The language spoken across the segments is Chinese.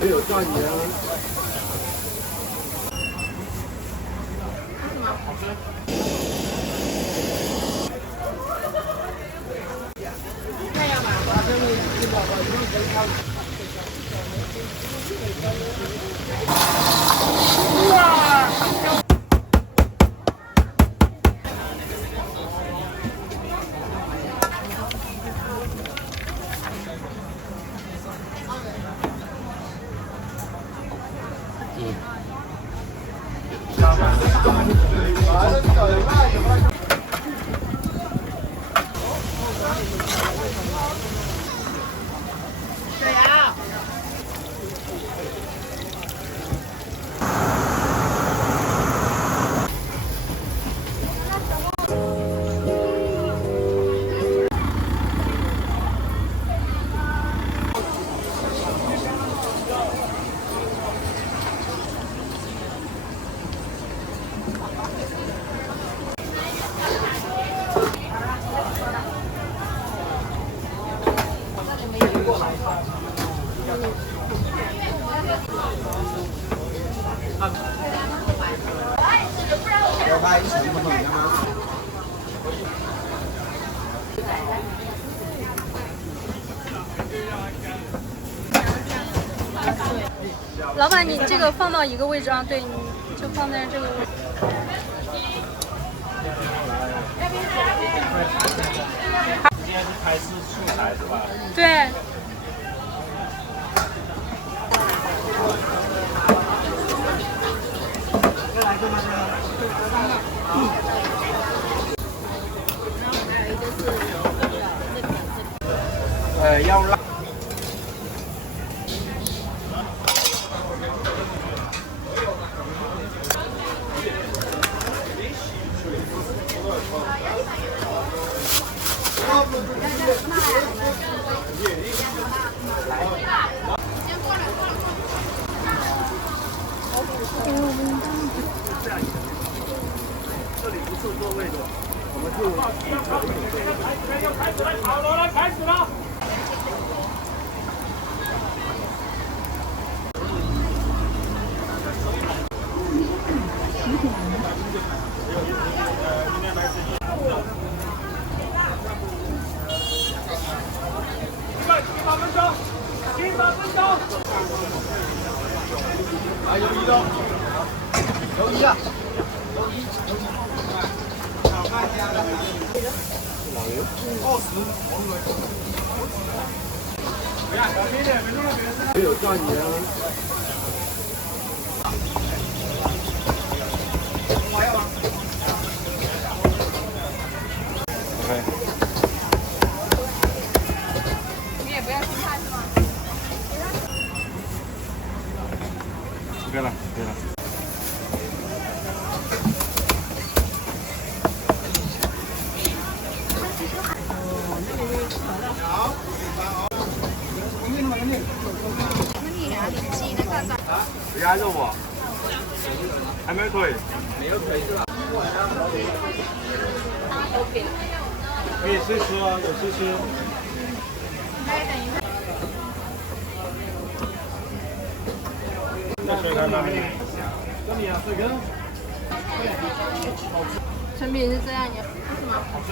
没有赚钱。好吃。看呀嘛，哇！要拍什么东西吗？老板，你这个放到一个位置啊，对，你就放在这个位置。今天是拍摄素材是吧？对。再来一个吗？要辣。这里不是座位的，我们就好了，来开始了。啊，有一的，有一啊，老刘，20，没有赚钱啊。OK。你也不要心态是吗？对了，对了。鸭肉啊？还没有腿？没有腿是吧？可以试吃啊，有试吃。那水干哪里？这里啊，水根。成品是这样，你为什么？好吃。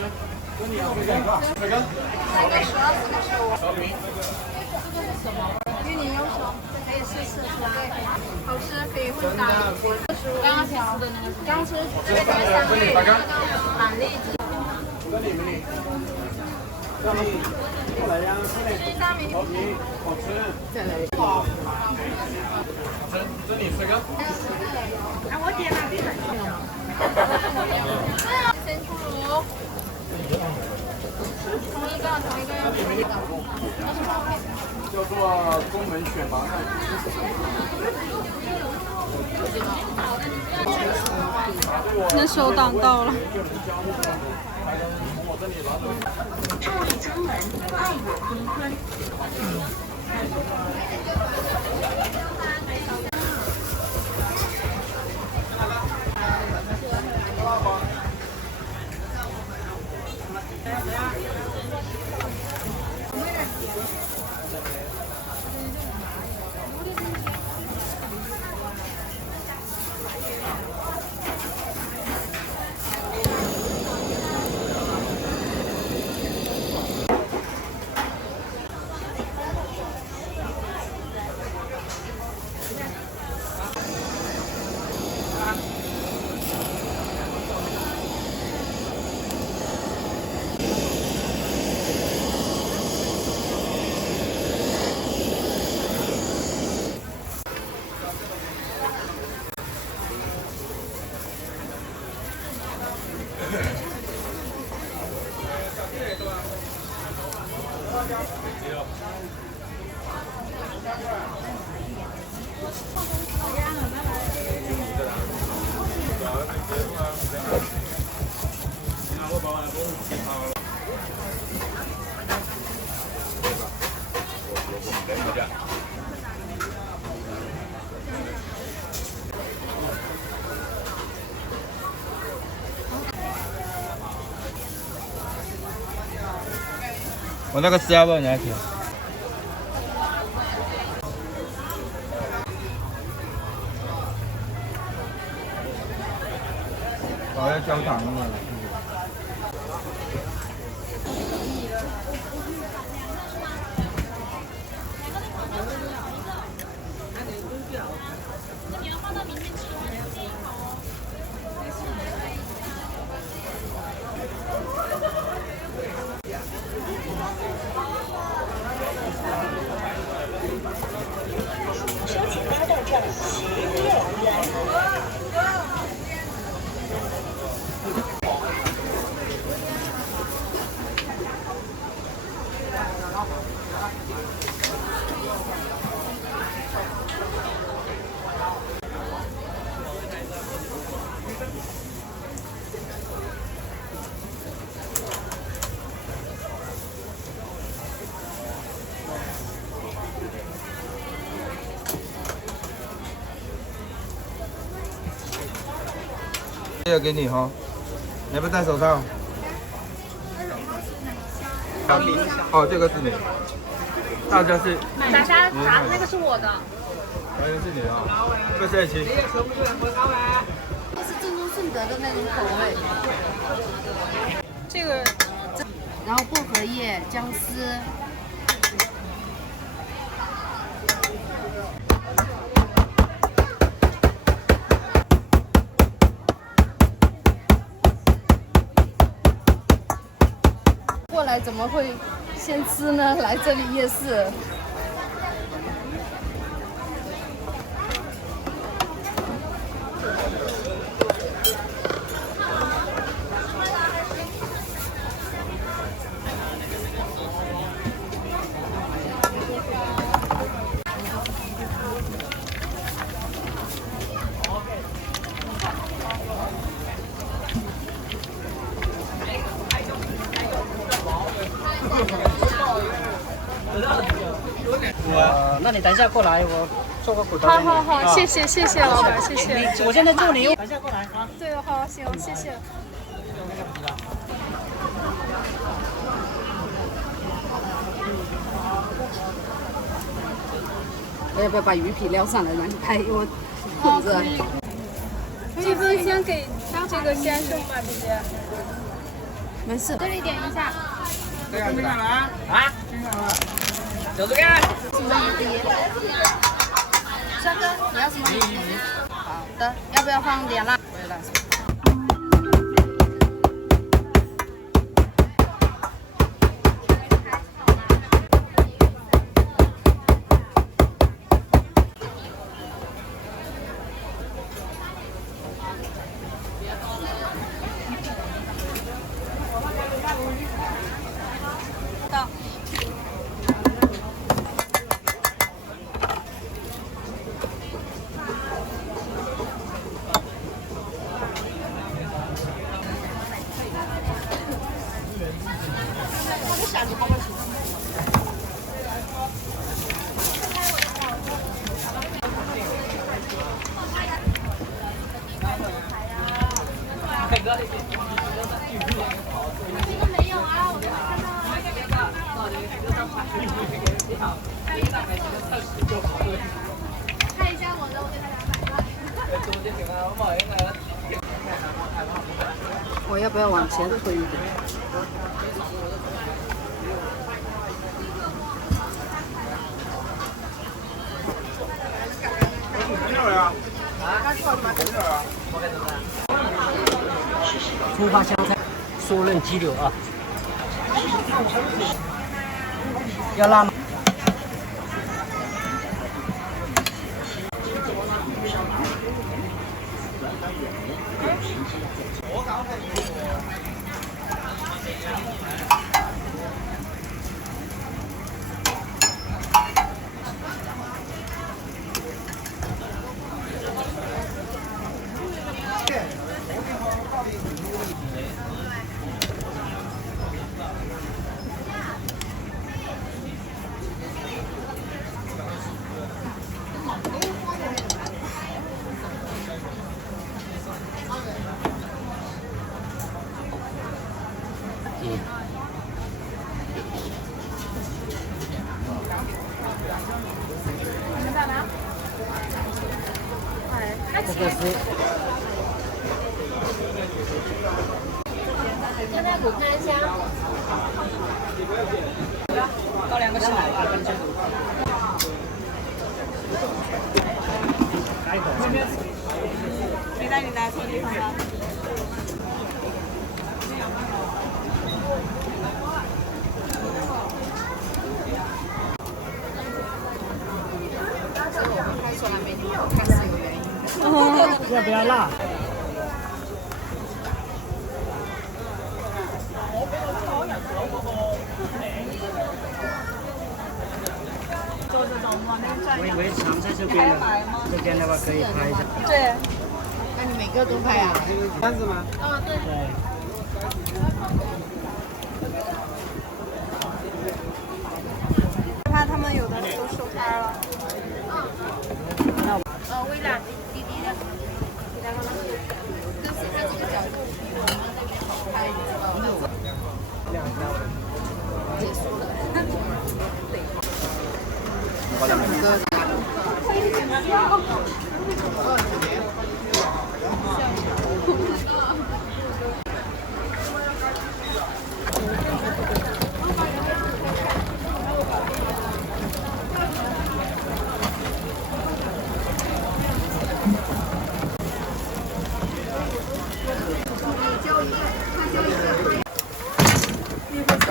这里啊，水根。水根。3个12，4个15。这个是什么？芋泥肉松，可以试试，好吃，可以混搭。刚刚吃的那个，刚吃这个3位板栗子。这里没你。这里。过来呀，这里。吃大米。好吃。再来一个。好。这里水根。哎，我点了，闭嘴。先出炉。同一个要同一个。叫做宫门选拔赛。那手挡到了。这里中文爱我缤纷。我那个吃要不要你来吃？我要焦糖的。收钱发到账息6元。这个给你哈，你要不要戴手套？哦，这个是你，大家是，大家拿的那个是我的，大家是你啊，这是一起。这是正宗顺德的那种口味。这个，然后薄荷叶、姜丝。过来怎么会先吃呢？来这里夜市。那你等一下过来，我做个骨头。好好好，谢谢谢谢老板，谢谢。我现在助理，等一下过来啊。对，好，行，谢谢。我要不要把鱼皮撩上来，让你拍我肚子？这份先给这个先生吧，姐姐。没事。这里点一下。这个了啊？啊？有这个。帅哥，你要什么鱼？好的，要不要放点辣？我也辣。看一下我的，我给大家我要不要往前推一点？出发香菜，酥嫩鸡柳啊。要辣吗？这个是看看补看一下。搞2个小的。没带你来错地方了。要不要辣？我也尝在这边的，这边的话可以拍一下。对。那你每个都拍啊？这样子吗？哦，对。怕他们有的都收摊了。微辣滴滴的。就是它这个角度，我们那边好拍，你知道吗？结束了。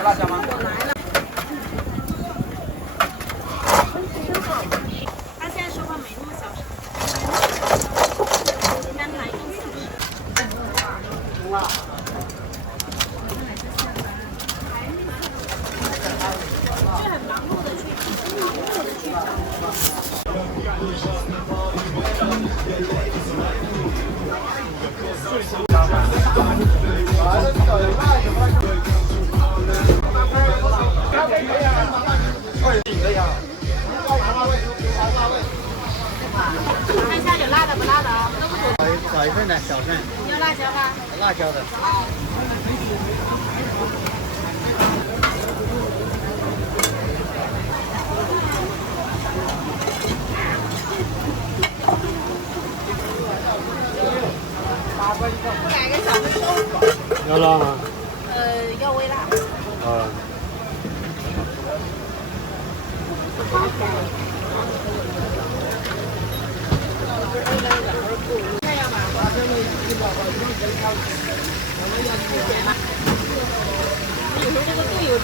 辣椒吗？他现在说话没那么小声，单来更小声。辣。就很盲目的去找。看一下有辣的不辣的啊？少一份的，小份。有辣椒吧？辣椒的。不来个小焖豆腐。要辣吗？要微辣。啊。看要吗？有时候这个队友就。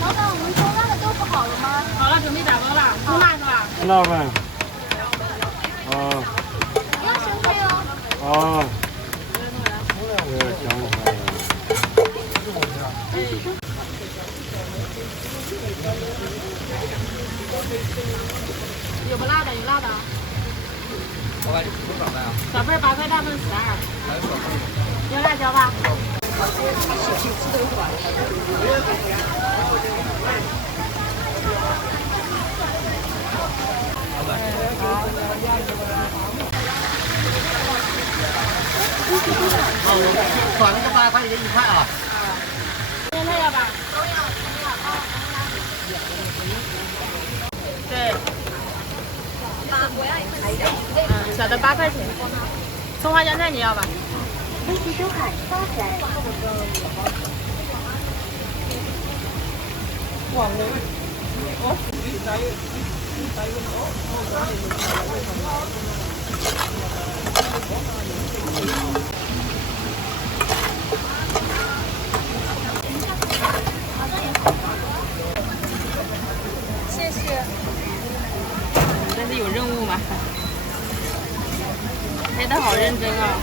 老板，我们收辣的豆腐好了吗？好了，准备打包了。不辣是吧？辣饭。哦。不要生配哦。哦。这个想法了。有不辣的，有辣的。老板，你多少份啊？小份8块，大份12。还有小份。有辣椒吧？转那个8块钱1块啊。现在要吧？对。我要一份小的8块钱。葱花香菜你要吧？微信收看发展。谢谢。但是有任务嘛？拍的好认真啊！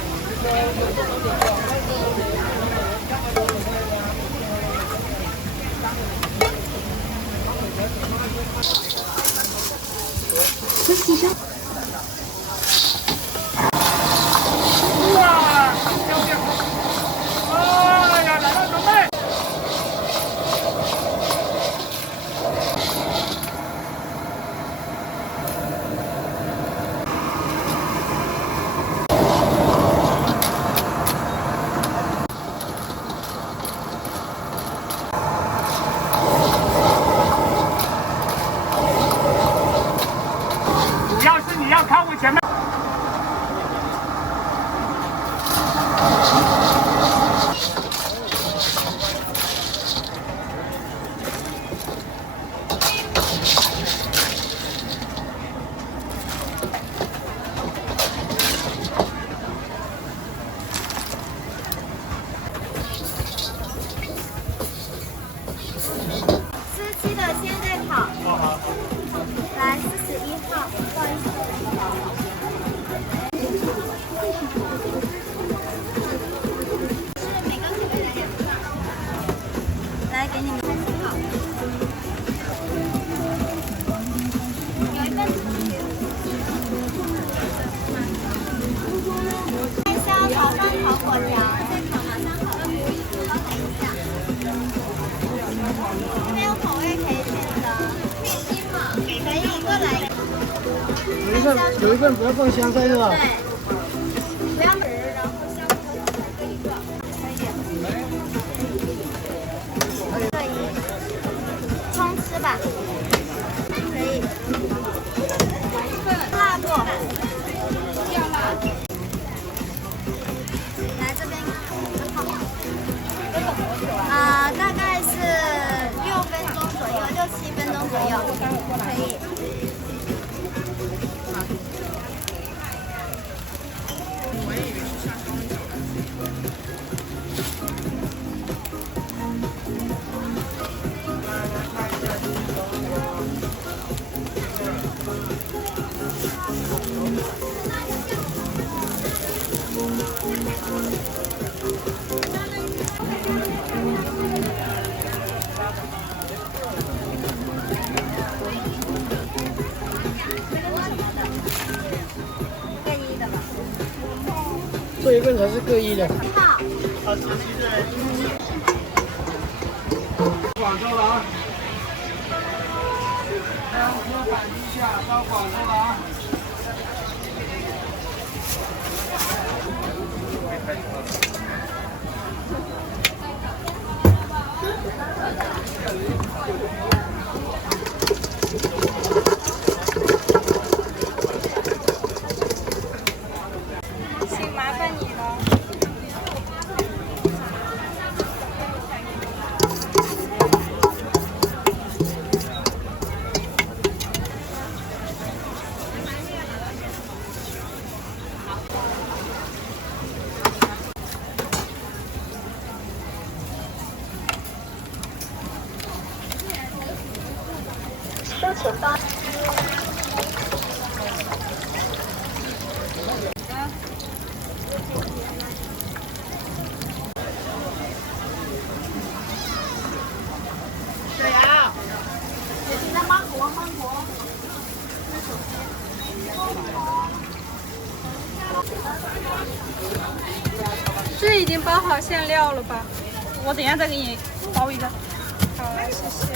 来给你们。有一份。看一下炒饭、炒粿条，再炒马上好了。稍等一下。这边有口味可以选择，面筋嘛，可以过来。有一份不要放香菜是吧？对。不要然后香菇和各一个，可以。葱吃吧，可以。辣不？要辣。来这边。大概是6分钟左右，6、7分钟左右，可以。这一份才是各一的。好。广州的啊。香车板地下到广州的啊。行，麻烦你了。收钱包。这已经包好馅料了吧？我等一下再给你包一个。好了，谢谢。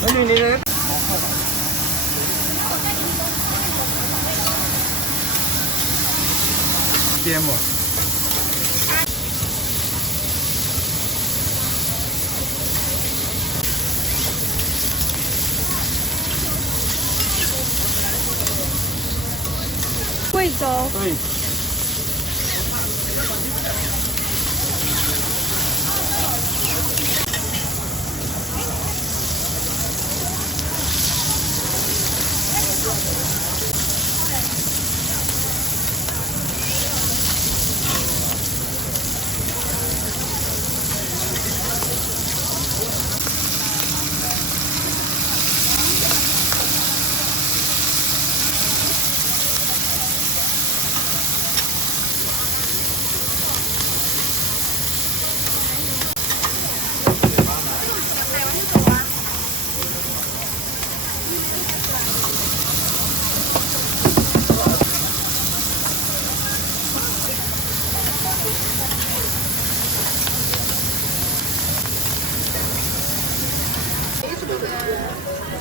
美女，你的。芥末。贵州。对。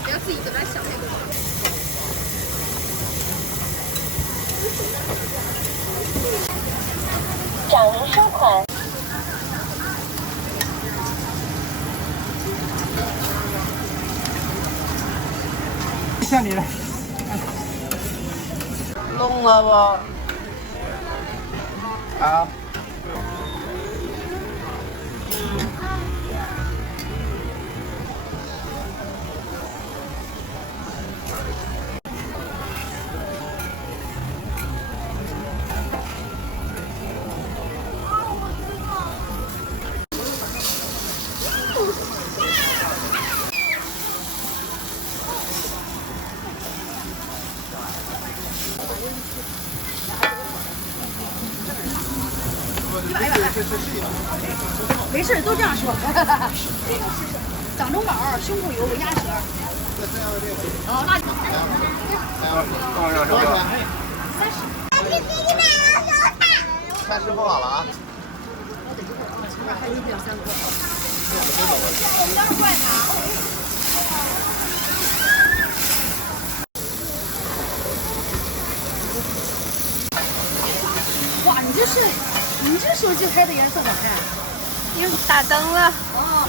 不要自己在那想那个。掌铃收款。像你了。弄了吧。好。没事，都这样说。掌中宝，胸部有鸭舌。哦，那多少钱？30。30不好了啊！还有2、3个。哇，你这手机拍的颜色好看。又打灯了。哦。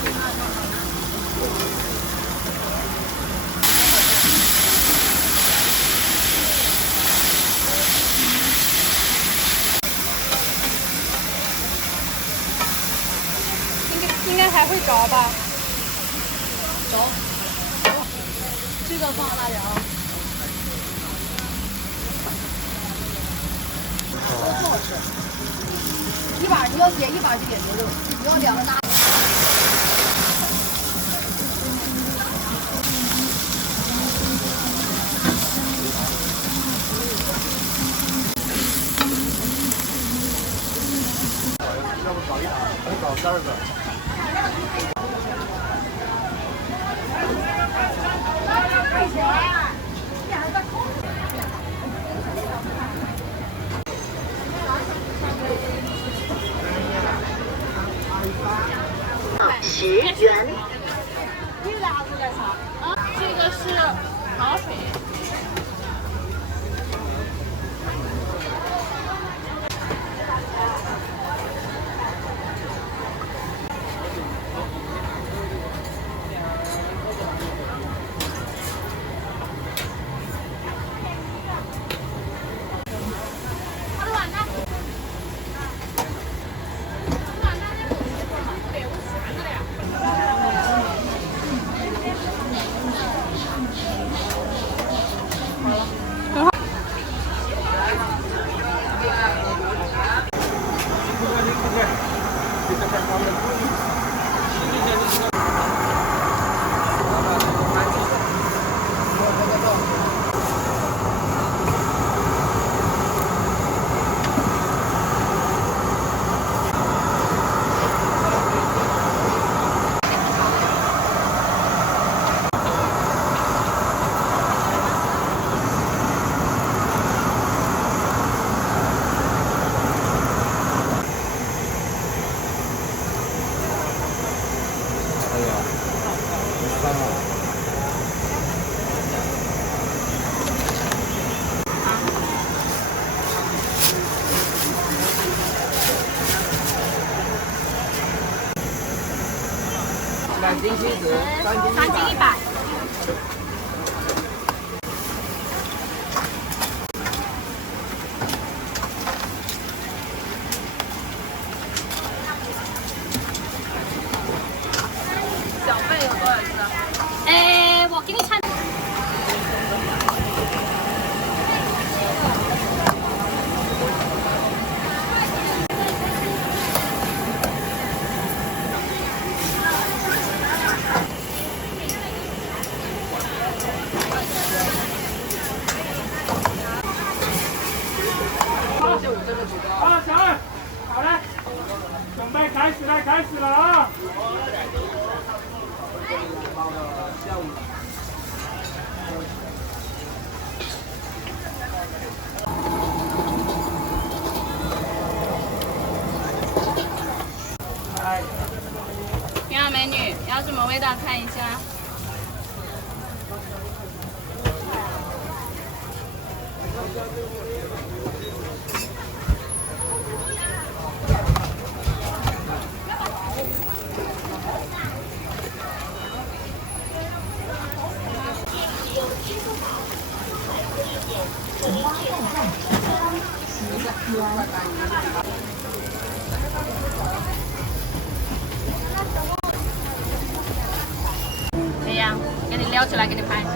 应该还会着吧？着。这个放大点啊。好吃。一把你要点一把就点牛肉，你要2个大。要不搞一打，我搞12个。10元。这个是毛水。2斤70，3斤100。小费有多少次？我给你看。好了，小二，好了，准备开始了啊！你好，美女，要什么味道？看一下。怎样？给你撩起来，给你拍一下。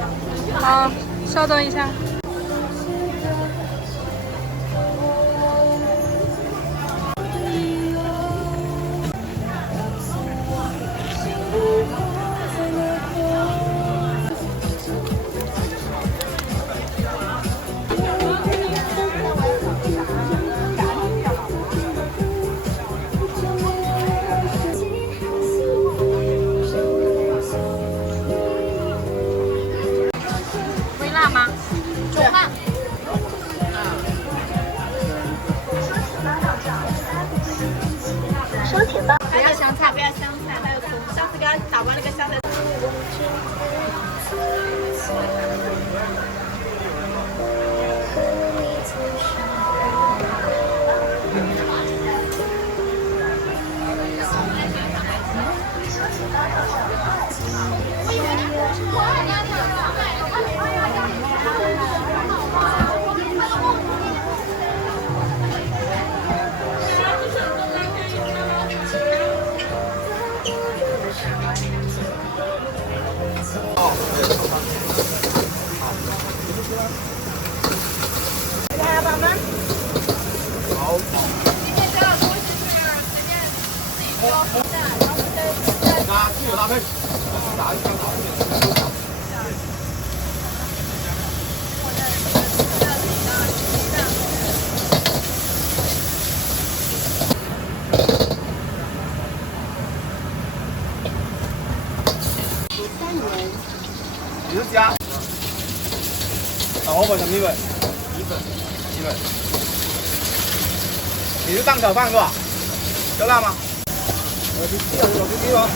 好，稍等一下。不要香菜，不要香菜，那个葱。上次给他打包那个香菜。有搭配，打一香草。你是加？我本什么一本？一本。你是蛋炒饭是吧？要辣吗？有吗？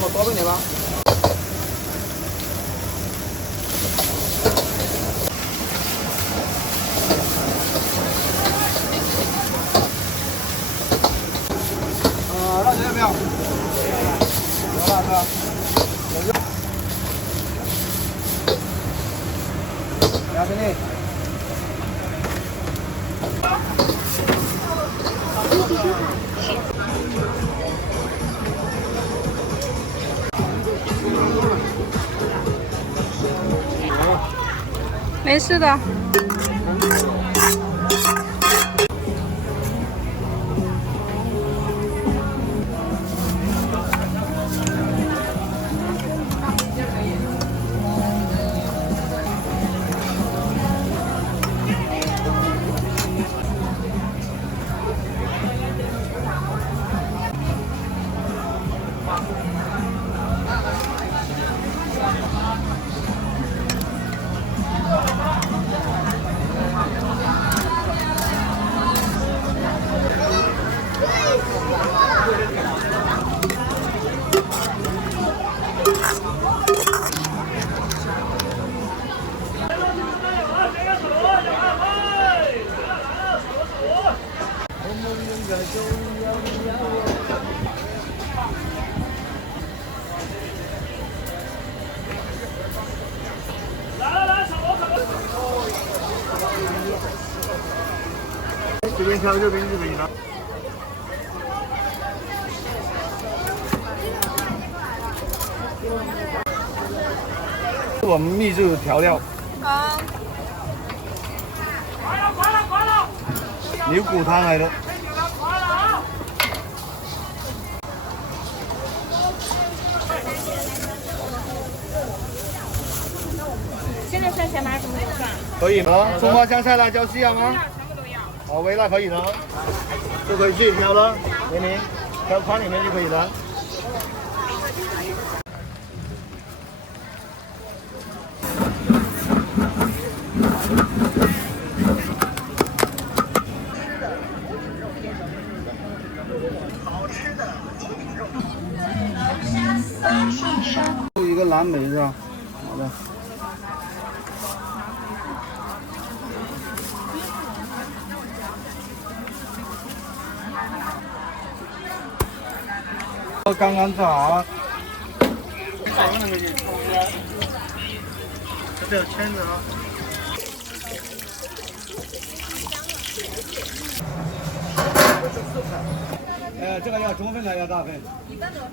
我多问你吧。辣椒要不要？有辣是吧？有肉。来，兄弟。没事的。这边挑这边就可以了。我们秘制调料。啊。牛骨汤来的。现在算钱吗？什么都算？可以吗？葱花香菜辣椒需要吗？好，微辣可以的，就可以自己挑了，给你挑筐里面就可以了。一个蓝莓是吧？好的。刚刚好。这有签子啊。这个要中份的要大份。一份多少？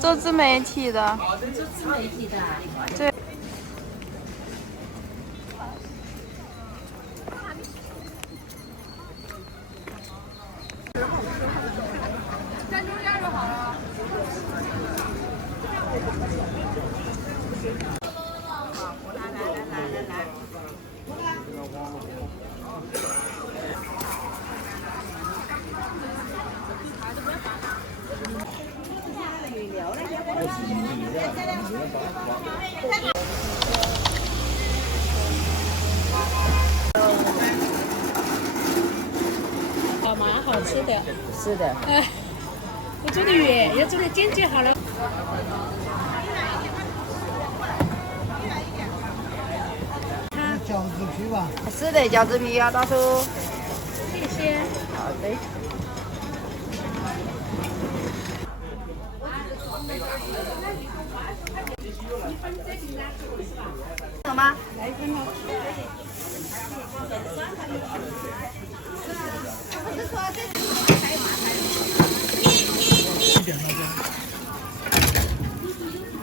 做自媒体的。做自媒体的。对。在中间就好了。来。是的。是的。我煮的圆，要煮的简洁好了。饺子皮吧。是的，饺子皮啊，大叔。谢谢。好的。有吗？来一份吗？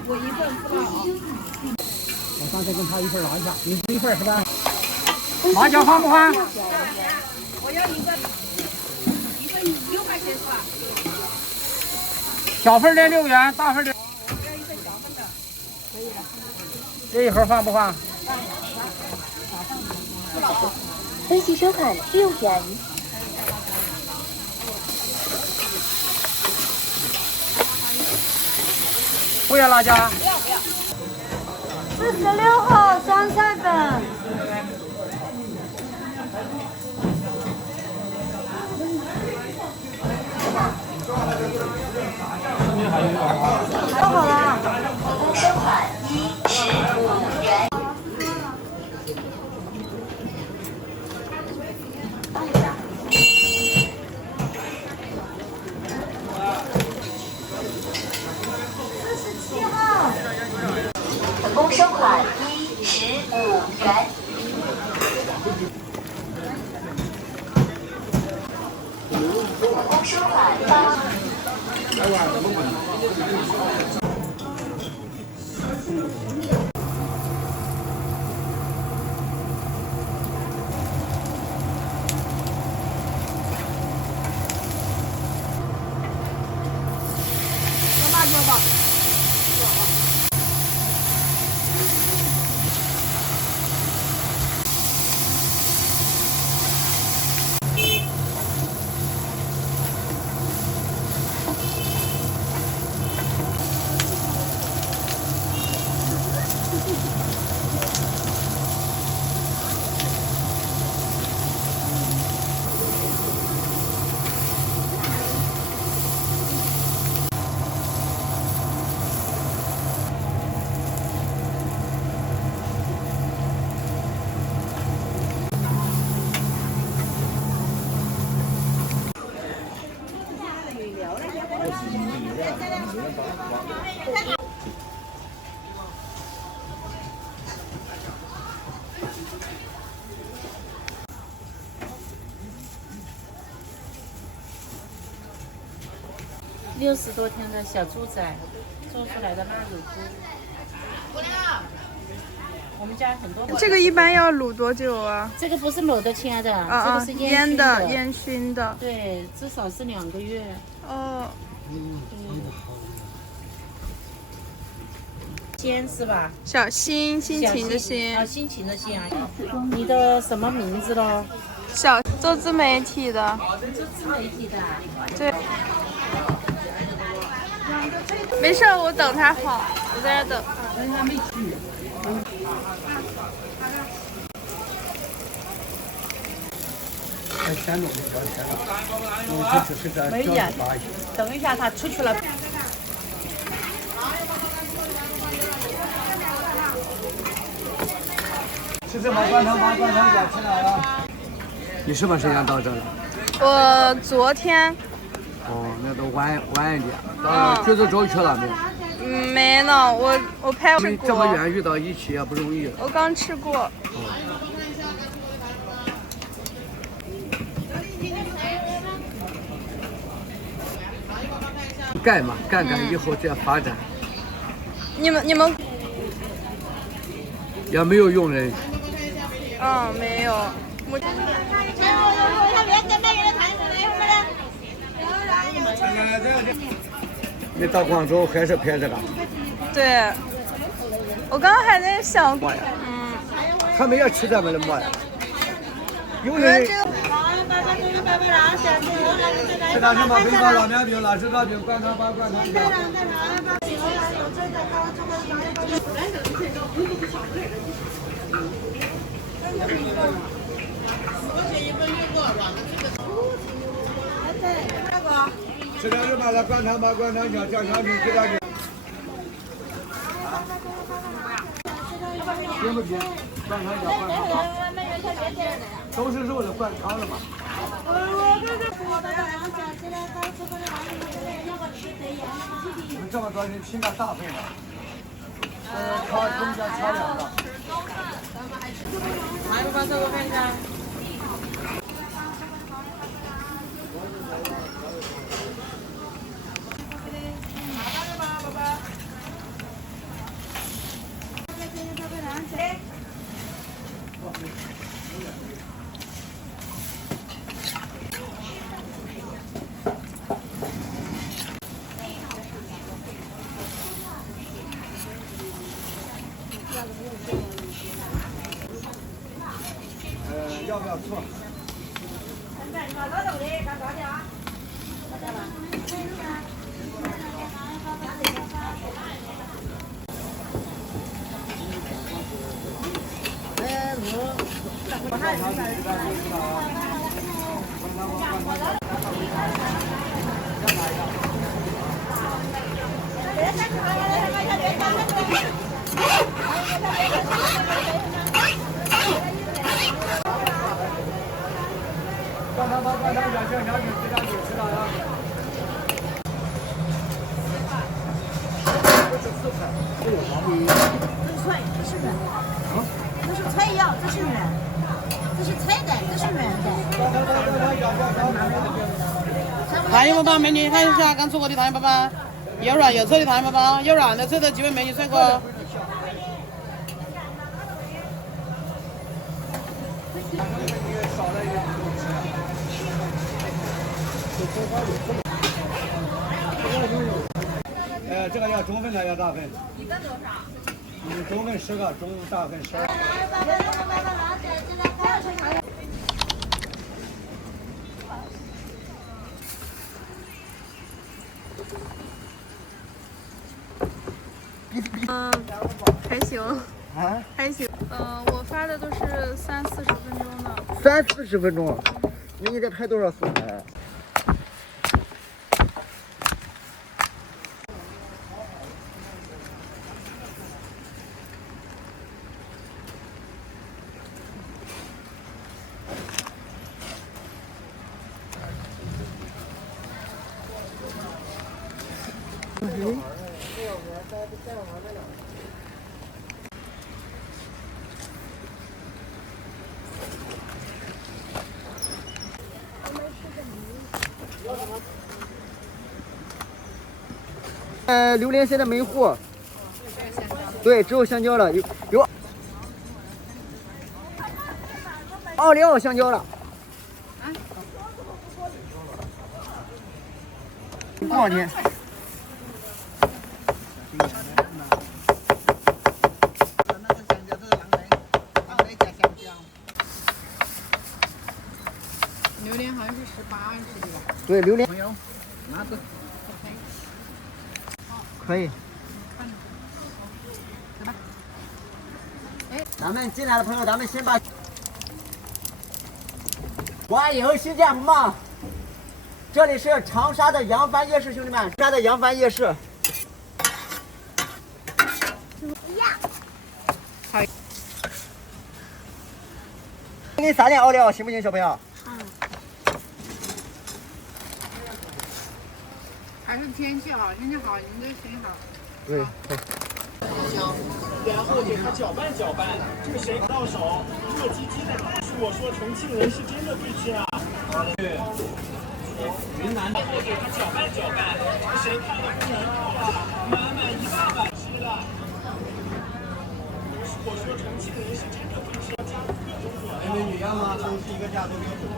我一份不辣啊。我刚才跟他一份辣一下，你是一份是吧？辣椒放不放？我要一份6块钱是吧？小份的6元，大份的。我要一份小份的。可以了。这一盒放不放？分期收款6元。不要辣椒。不要。46号酸菜粉。做好了。收款15元。总共收款15元。总共收款8。要辣椒吧？60多天的小猪仔做出来的腊乳猪。我们家很多。这个一般要卤多久啊？这个不是抹的，亲爱的，这个是腌的，烟熏的。对，至少是2个月。哦。鲜是吧？小心情的心。啊，心情的心啊。你的什么名字咯？小做自媒体的。做自媒体的。对。没事，我等他好，我在这等。他没去。先弄一条线了，我这是在饺子扒一下。等一下，他出去了。吃这麻灌汤也吃了啊。你什么时间到这了？我昨天。哦，那都晚一点。橘子洲去了没有？没呢，我拍吃过。这么远遇到一起也不容易。我刚吃过。干嘛？干以后再发展。你们也没有佣人。没有。你到广州还是拍这个？对，我刚刚还在想，他们也吃这个的馍呀。有人。吃点什么？北方拉面饼、拉丝糕饼、灌汤包、灌汤饼。吃点就把它灌汤吧，灌汤小酱香吃点去。行不行？灌汤小灌汤。都是肉的灌汤了嘛。你们这么多人拼个大份的。它中间切两个。来吧，这个看一下。要不要错？灌汤包、灌汤小酱小饼吃点去，知道呀？这是四菜，这有黄米。这是菜，这是软的。这是菜药，这是软。这是菜的，这是软的。灌汤包、灌汤小酱小饼。糖油包包美女，看一下刚出锅的糖油包包，有软有脆的糖油包包，有软的脆的几位美女帅哥。这个要中份的要大份。一个多少？中份10个，中大份12个。还行，啊？还行。我发的都是30-40分钟的。30-40分钟，那你得拍多少素材？榴莲现在没货，对，只有香蕉了，有奥利奥香蕉了。多少钱？榴莲好像是18是的吧？对，榴莲。拿走。可以。咱们进来的朋友，咱们先把欢迎新建朋友们，这里是长沙的扬帆夜市，兄弟们，长沙的扬帆夜市。好。给你撒点奥利奥，行不行，小朋友？还是天气好，天气好，您这心好。对。然后给它搅拌搅拌，这个谁到手，热鸡鸡的。是我说重庆人是真的会吃啊。对。云南。然后给它搅拌搅拌，这个谁看了不能啊？满满1大碗吃的。我说重庆人是真的会吃，加各种佐料。美女要吗？都是一个价都标准。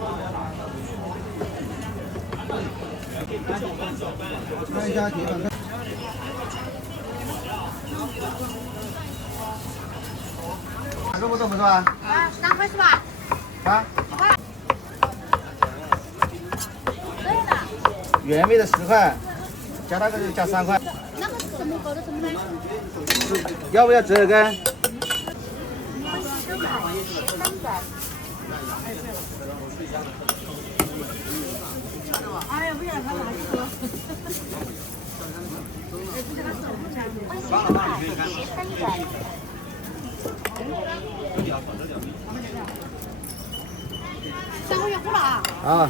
看一下底板。肉不多不多啊3块是吧？啊？对的。原味的10块，加那个就加3块。那个是什么搞的什么呢？要不要折耳根？哎呀，不想看哪去了。3块钱不了啊！啊。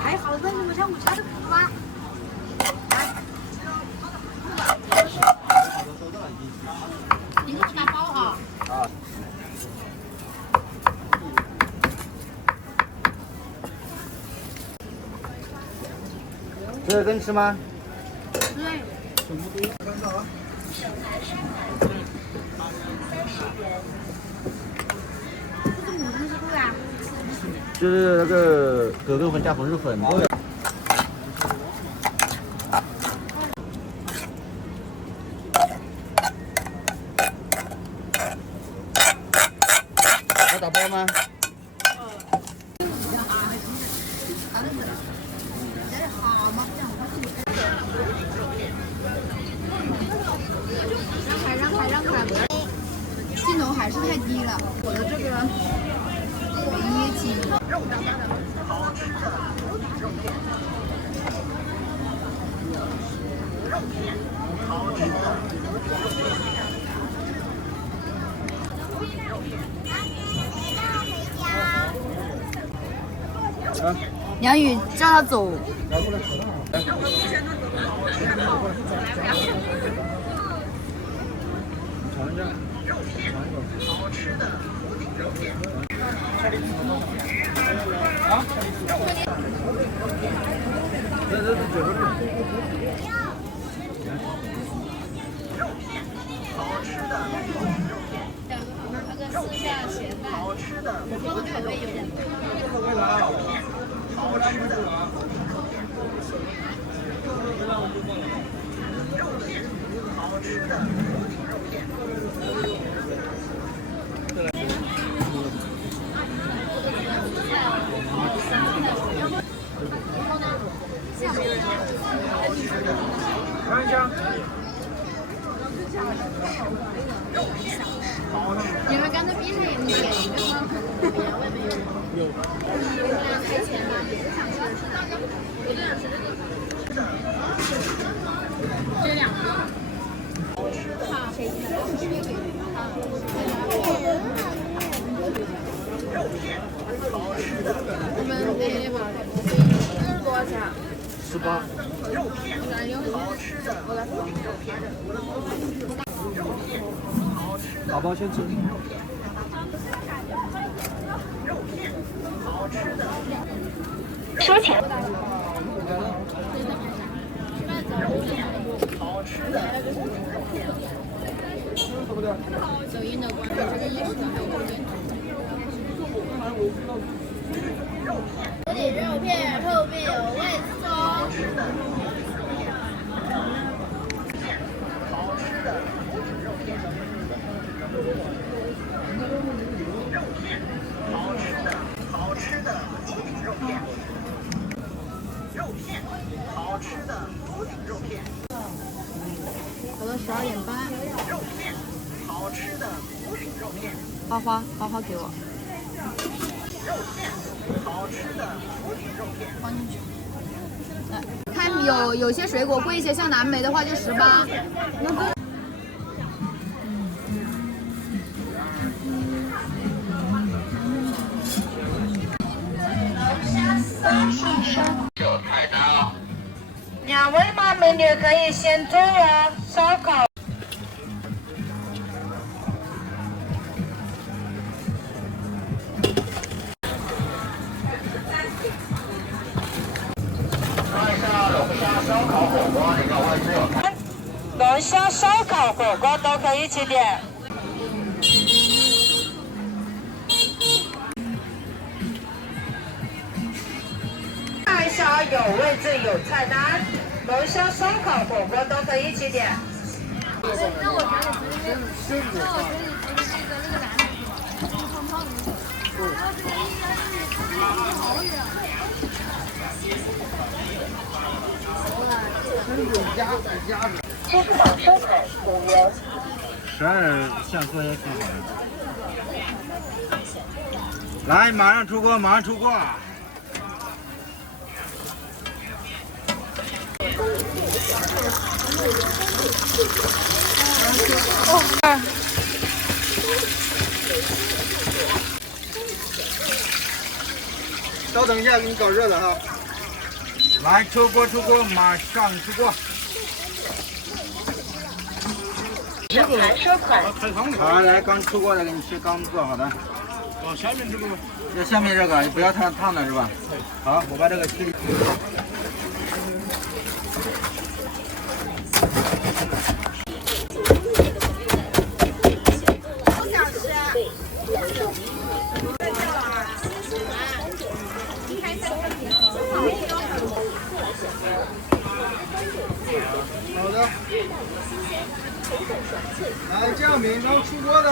太好了，你们想我家的吗？你给我打包哈。啊。这个跟吃吗？对。这是母东西对啊？就是那个狗狗粉加红薯粉。要打包吗？镜头还是太低了，我的这个业绩。梁宇叫他走。尝一下。好吃的无顶肉片。啊？这是9个肉。肉片，好吃的无顶肉片。那个私下咸的，好吃的无顶肉片。口味有点多。肉片，好吃的无顶肉片。肉片，好吃的无顶肉片。看一下。你们刚才闭上眼睛点一个吗？有。开钱吗？我就想吃这个。这2个。好，谁先？肉片，好吃的。我们给吧。这是多少钱？18。肉片，好吃的无顶肉片。肉片，好吃的。打包先吃。肉片，好吃的。收钱。肉片，好吃的无顶肉片。抖音的关注这个意识的还有点。无顶肉片后面有外送。好吃的无顶肉片。肉片，好吃的无顶肉片。肉片，好吃的无顶肉片。搞到12点半。肉片，好吃的无顶肉片。花花给我。肉片，好吃的无顶肉片。放进去。看有些水果贵一些，像蓝莓的话就18。那个。2位嘛，美女可以先做哦，烧烤。龙虾烧烤火锅都可以一起点。看一下有位置有菜单，龙虾烧烤火锅都可以一起点。那我觉得你那我觉得你这个那个男的，那个胖胖的，然后这个应该是离好远。不可收款，有缘。12现做也挺好的。来，马上出锅，马上出锅。稍等一下，给你搞热了哈。来，出锅，出锅，马上出锅。上盘收款。好，来，刚出锅的，给你吃，刚做好的。往下面这个。这下面这个不要烫烫的是吧？好，我把这个去。好的。来，这样饼刚出锅的。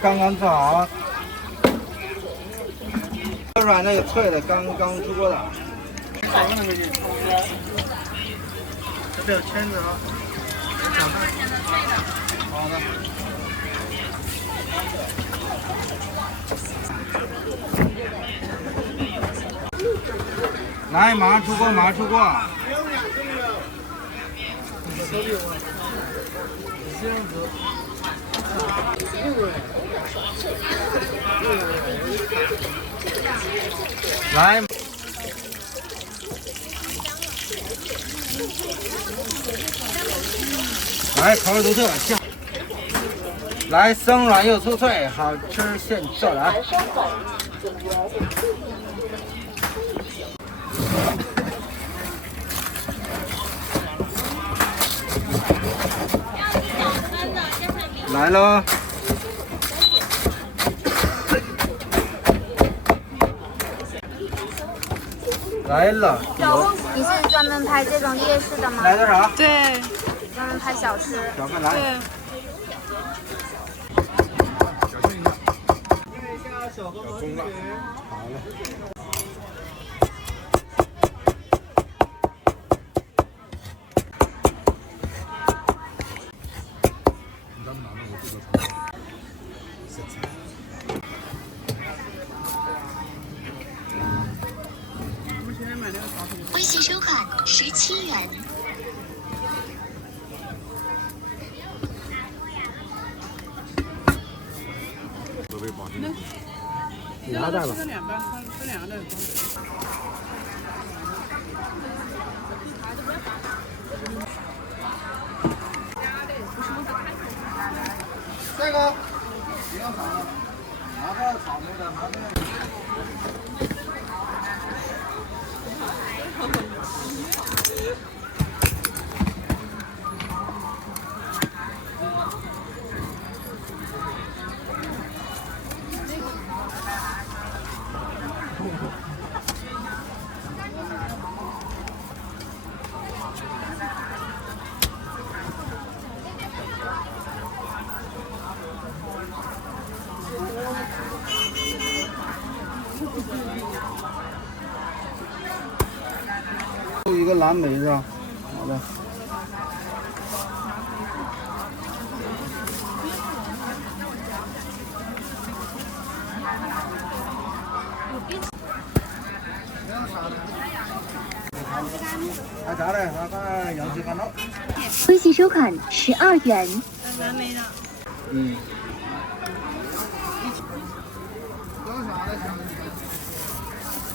刚刚做好，软的有脆的，刚出锅的。这边有签子啊。好的。来，马上出锅，马上出锅。来，来烤肉独特酱，来生软又酥脆，好吃现做来。来喽！来了。你是专门拍这种夜市的吗？来多少？对，专门拍小吃。小份来。对。小心一下。看一下小哥哥。好嘞。微信收款17元。鸭蛋吧。这个不要炒了，拿个草莓的，拿个。一个蓝莓是吧？好的。微信收款12元。蓝莓的。嗯。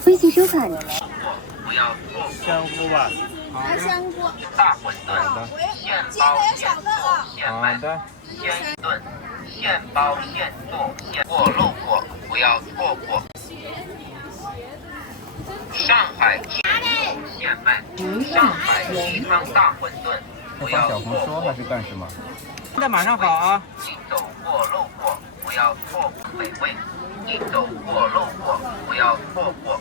微信收款。香菇吧。来香菇。大馄饨，现包现做现卖，好的。现炖、现包现做现过漏过，不要错过。上海鸡现卖，上海鸡汤大馄饨，不要错过。是干什么？现在马上好啊！一走过漏过，不要错过美味。一走过漏过，不要错过。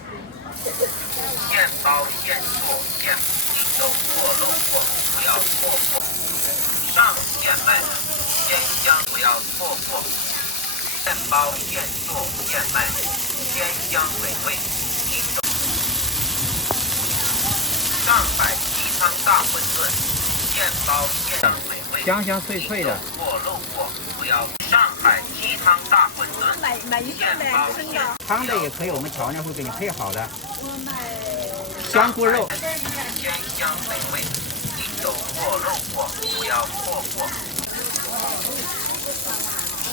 现包现做现，你走过路过不要错过。上现卖，鲜香不要错过。现包现做现卖，鲜香美味，你走。上海鸡汤大馄饨，现包现香美味，香香脆脆的。过路过不要。上海鸡汤大馄饨，现包现。汤的也可以，我们调料会给你配好的。香菇肉，鲜香美味，你走过路过不要错过。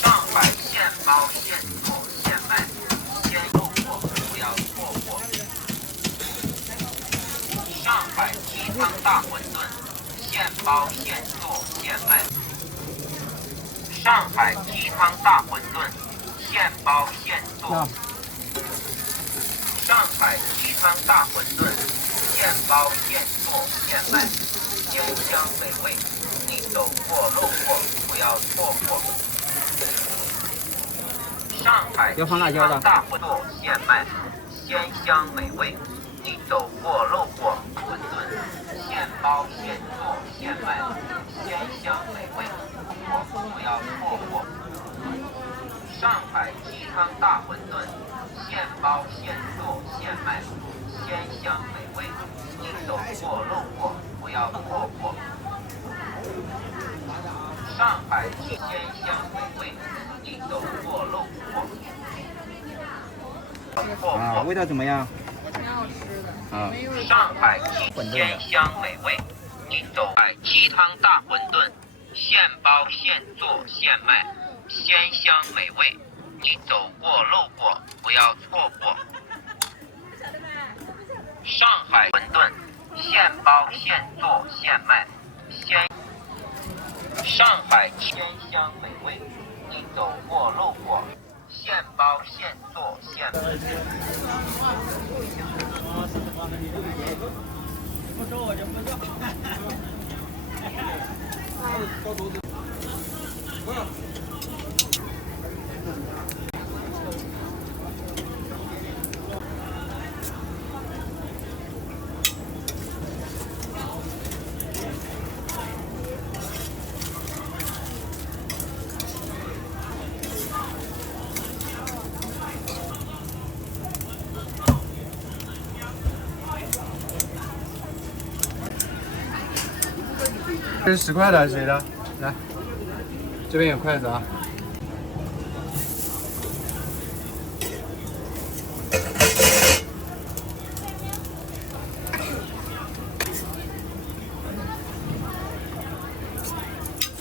上海现包现做现卖，鲜路过不要错过。上海鸡汤大馄饨，现包现做现卖。上海鸡汤大馄饨，现包现做。上海鸡汤大馄饨，现包现做现卖，鲜香美味，你走过路过不要错过。上海鸡汤大馄饨现卖，鲜香美味，你走过路过馄饨，现包现做现卖，鲜香美味，不要错过。上海鸡汤大馄饨，现包现做现卖，鲜香美味，你走过路过不要错过。上海鲜香美味，你走过路过。啊，味道怎么样？挺好吃的。啊，上海鲜香美味，你走鸡汤大馄饨，现包现做现卖，鲜香美味，你走过路过不要错过。上海馄饨，现包现做现卖，上海鲜香美味，你走过路过，现包现做现卖。不说我就不做。这是10块的还是谁的？来，这边有筷子啊。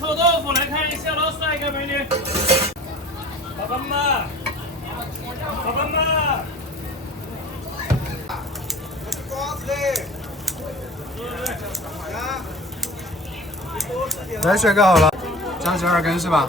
臭豆腐来看一下喽，帅哥美女，宝宝们，宝宝们。来，选个好了，将近2根是吧？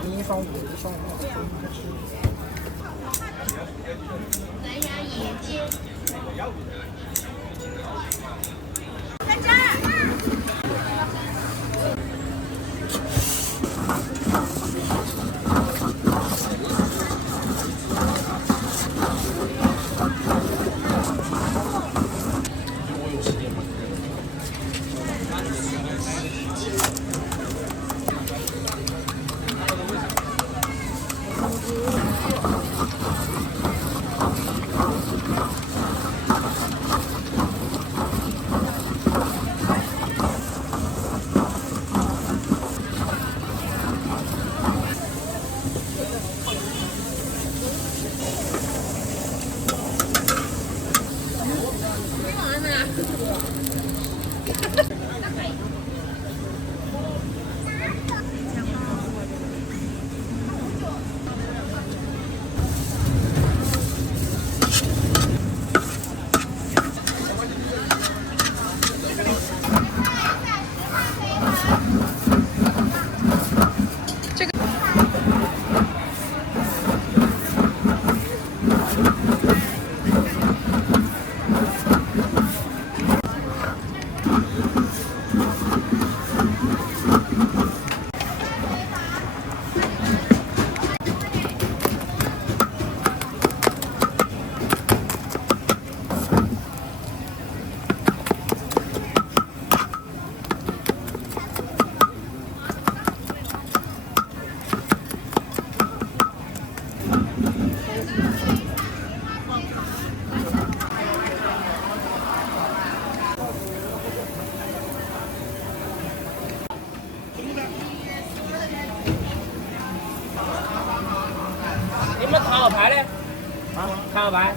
老板。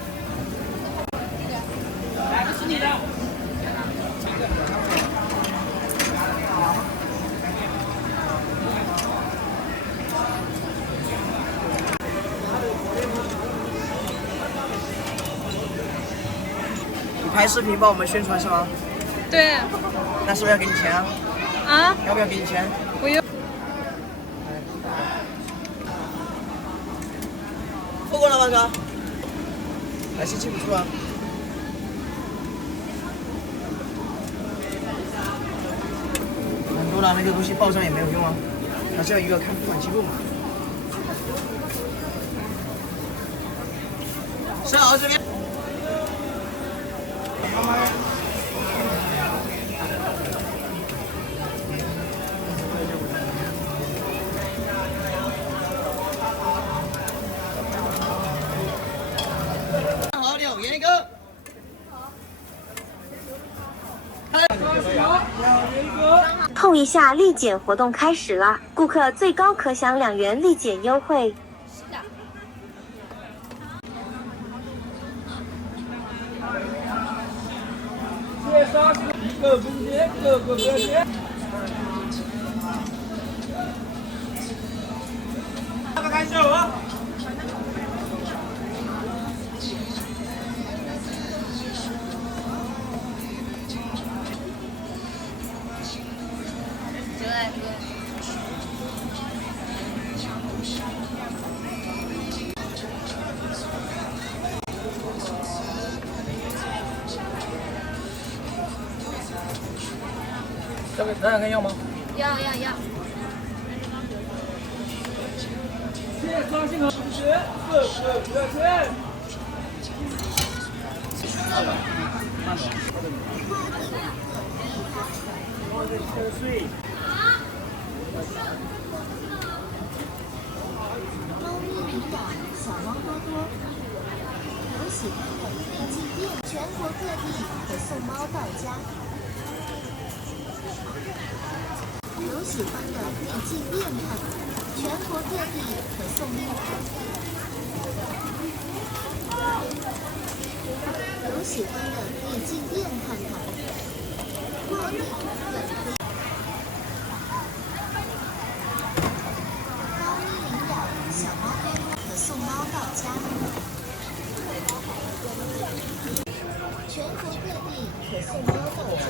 来，这是你的。你拍视频帮我们宣传是吗？对。那是不是要给你钱啊？啊？要不要给你钱？不用。错过了吗哥？还是记不住啊？很多了，那个东西报上也没有用啊，还是要一个看付款记录嘛。生蚝这边。好，柳岩哥。碰一下立减活动开始啦！顾客最高可享2元立减优惠。介绍是一个中间，各个标签。要不开始了？这两个要吗？要。介绍性和同学，各个标签。猫咪领养，小猫多多。有喜欢的可以进店，全国各地可送猫到家。有喜欢的可以进店看，全国各地可送猫。有喜欢的可以进店看看，外地也可以。猫咪领养，小猫多多，可送猫到家。全国各地可送猫到家。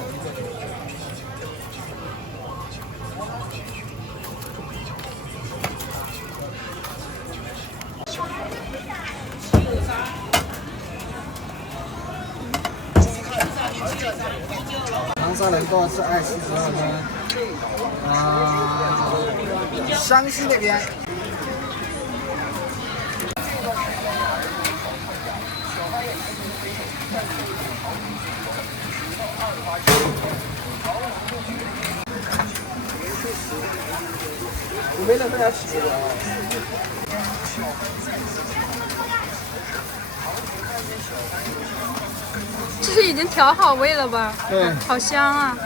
长沙人多是爱惜所有的湘西那边。我没能跟他起的。这是已经调好味了吧？对，好香啊！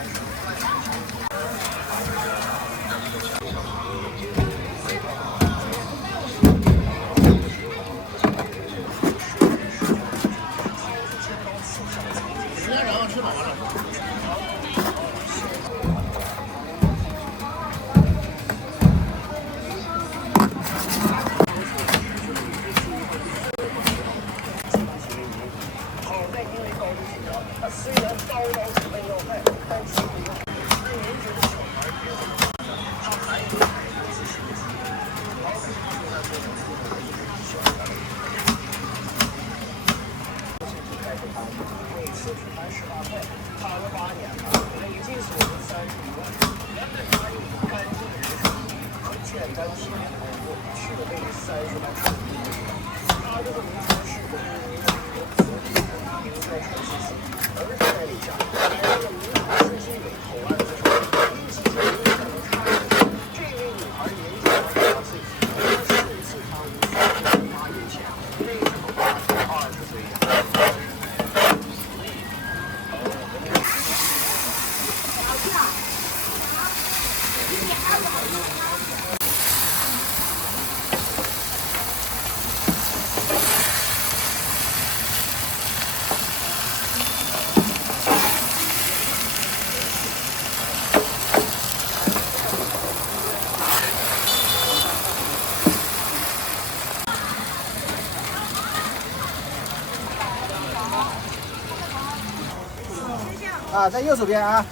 啊，在右手边啊。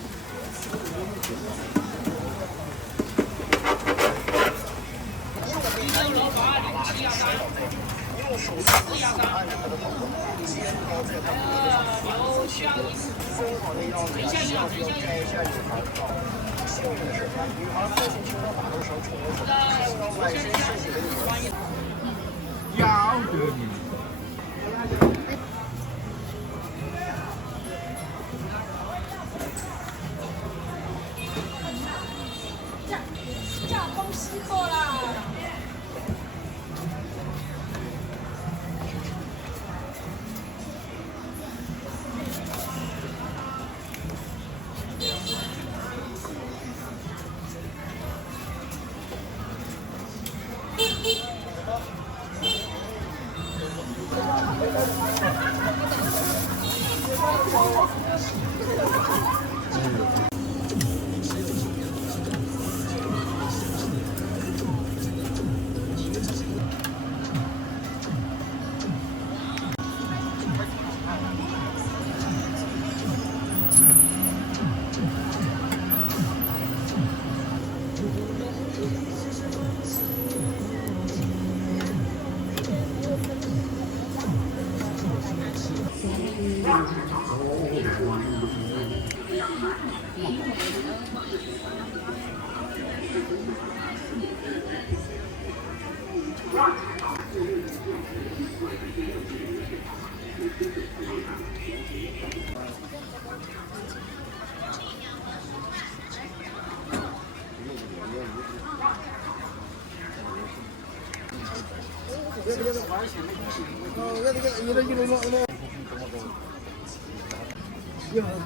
用手撕按着它的头部，先包在它脖子上，分好的腰子，需要摘下女孩的帽子。幸运的是，女孩父亲听到打斗声冲了出来，看到满身是血的女儿。要得你！这样东西过啦。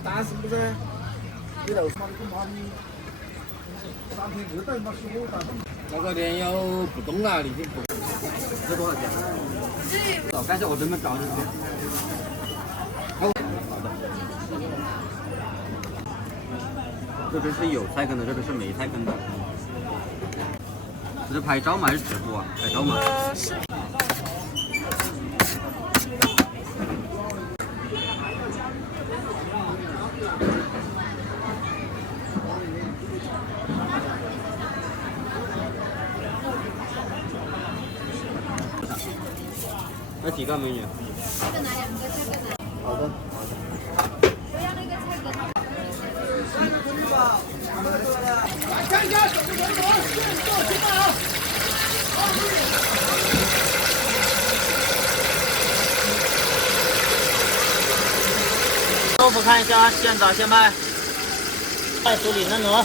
打是不是？那个店有不动了，已经不。这多少钱？找，但是我专门找就是。好的。这边是有菜根的，这边是没菜根的。这是拍照吗？还是直播啊？拍照吗？是。那几个美女？这个拿2个，这个拿。好的。我要那个菜根。豆腐看一下，现炸现卖，快处理嫩鹅。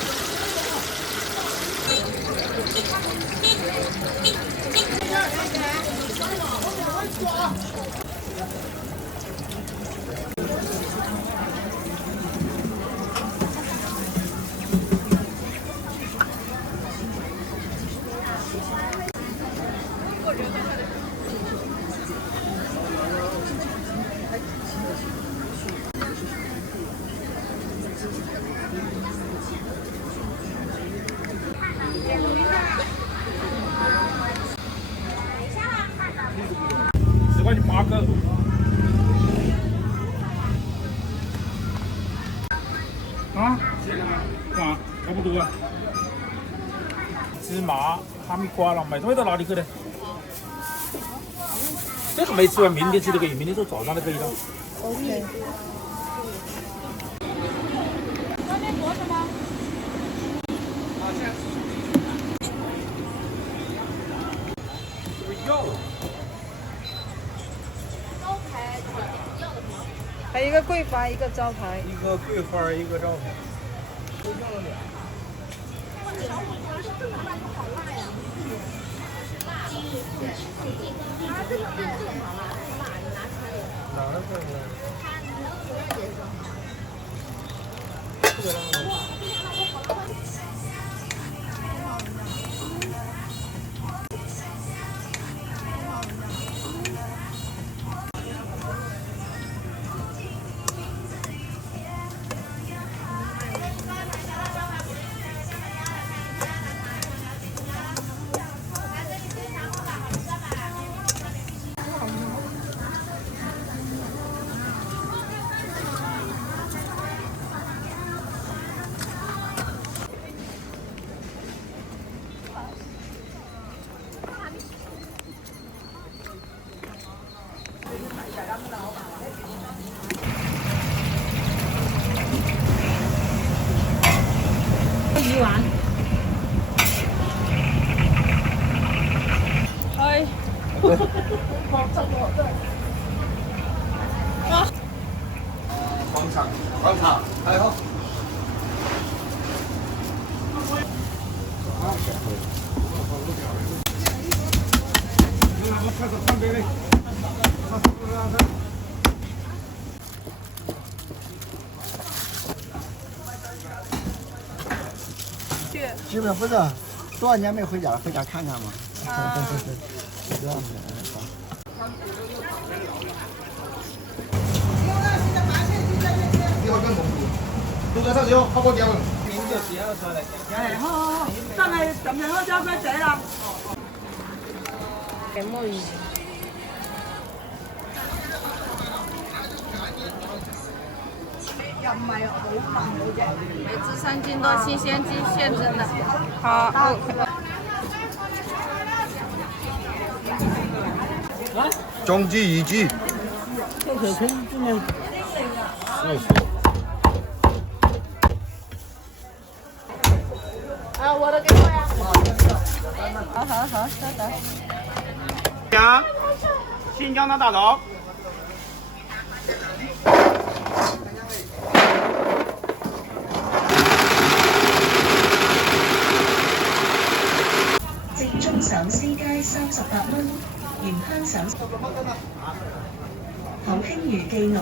10块钱8个。啊？啊，差不多啊。芝麻、哈密瓜了，买东西到哪里去的？这个没吃完，明天吃都可以，明天做早上都可以的。OK。外面做什么？药。招牌还有一个桂花，一个招牌。一个桂花，一个招牌。拿了这个。鱼丸。嗨。广场，还有。基本不是多少年没回家了，回家看看嘛。是这样子。你好，更恐怖。都在上酒，好过点了。名就写了出来。哎，好，上来怎么样？交关谁了？给墨鱼。每只3斤多，新鲜鸡现蒸的。好。中鸡一鸡。这可真今年。啊，我的给我呀。好，稍等。新疆的大枣。正宗手撕街38蚊，原香手好興魚記內。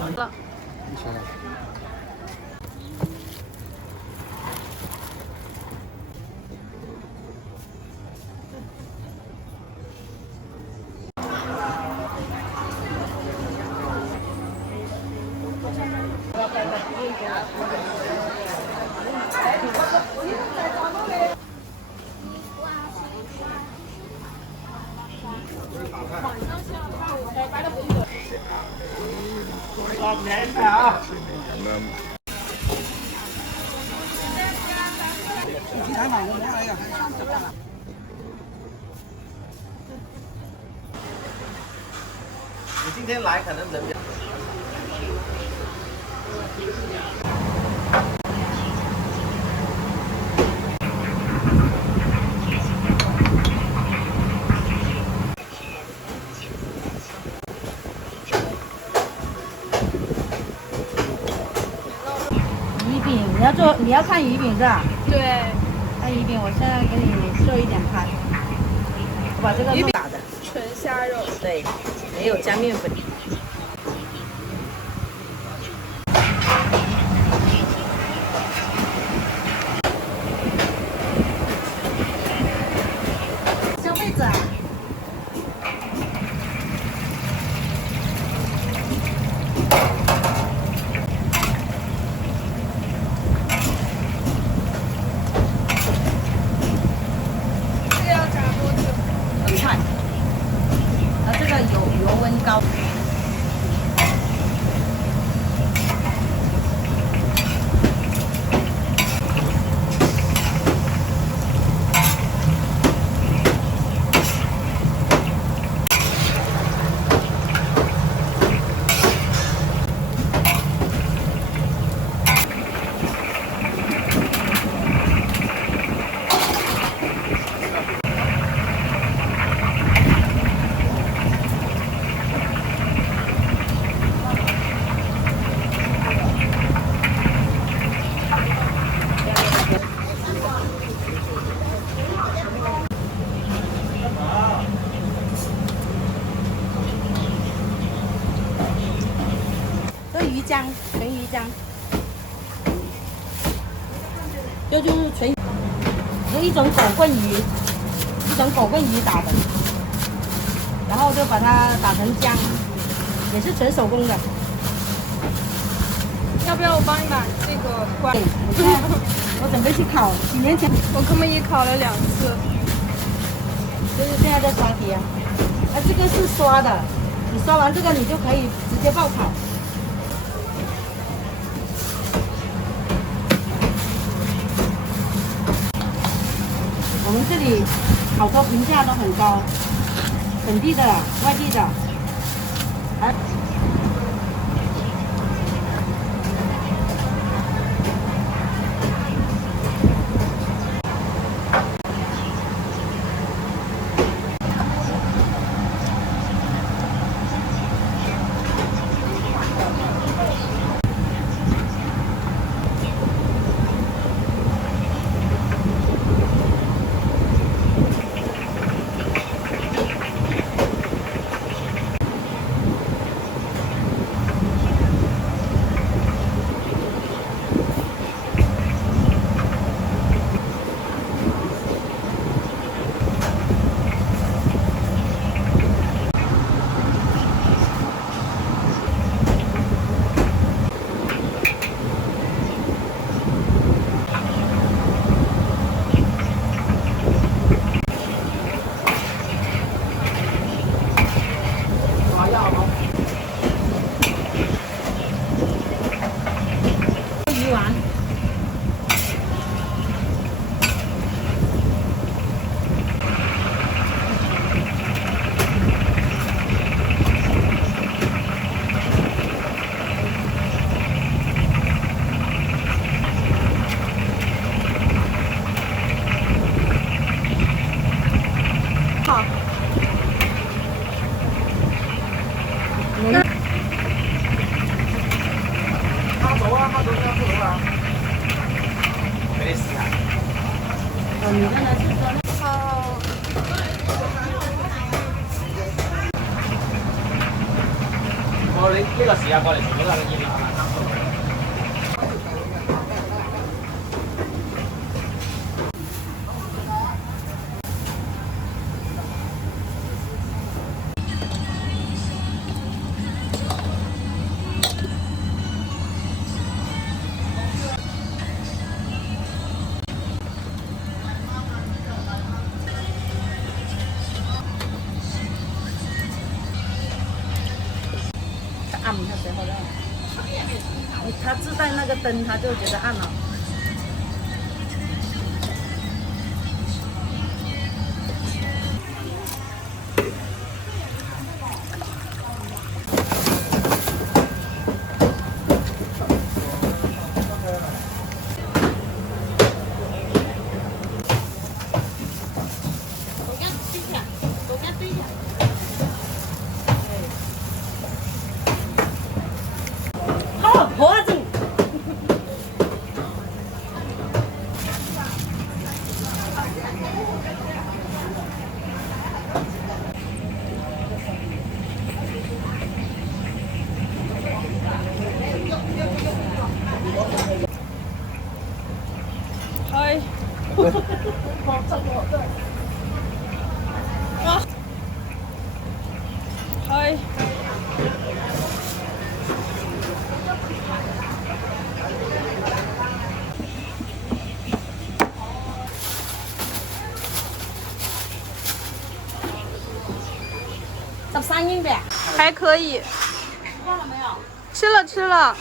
老便宜啊！其他哪个摸来呀？你今天来可能人比较。你要看鱼饼是吧？对。看鱼饼，我现在给你做一点看。我把这个弄打的。纯虾肉。对，没有加面粉。消费者。高。鱼浆，纯鱼浆，这就是纯，是一种狗棍鱼，打的，然后就把它打成浆，也是纯手工的。要不要我帮你把这个关？我准备去烤，几年前我可以烤了2次，就是现在在刷碟，这个是刷的，你刷完这个你就可以直接爆炒。我们这里好多评价都很高，本地的、外地的，你刚才是说那我呢個時間過嚟全部都係個熱鬧。暗的时候的，它自带那个灯，它就觉得暗了。脖子。嗨。啊。嗨。13英呗，还可以。吃饭了没有？吃了吃了。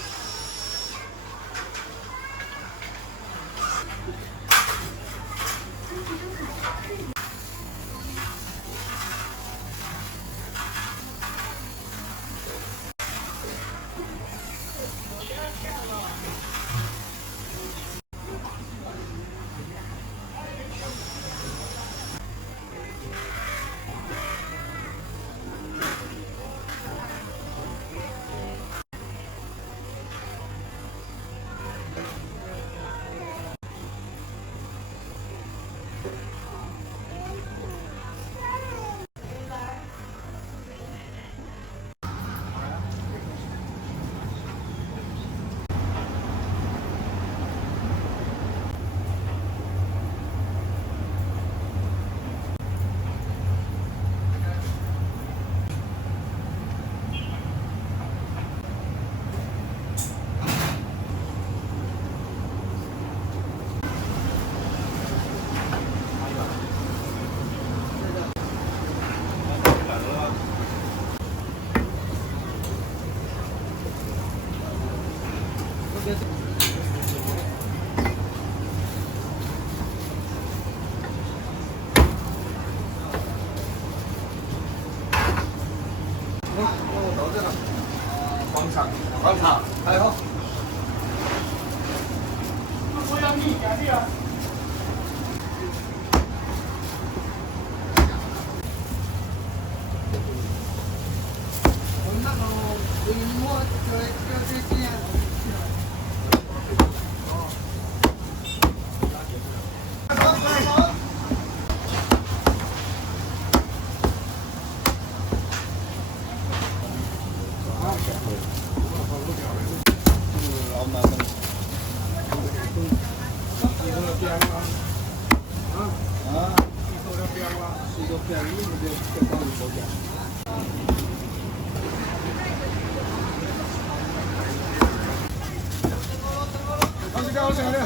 广场，还有。我要你改变。我那个我这样。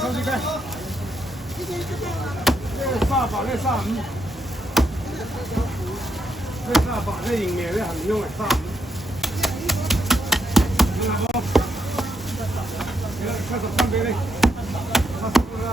手机盖，那沙發咧35，那沙發咧營業咧係用嚟35。你拿包，給83俾你，85啦。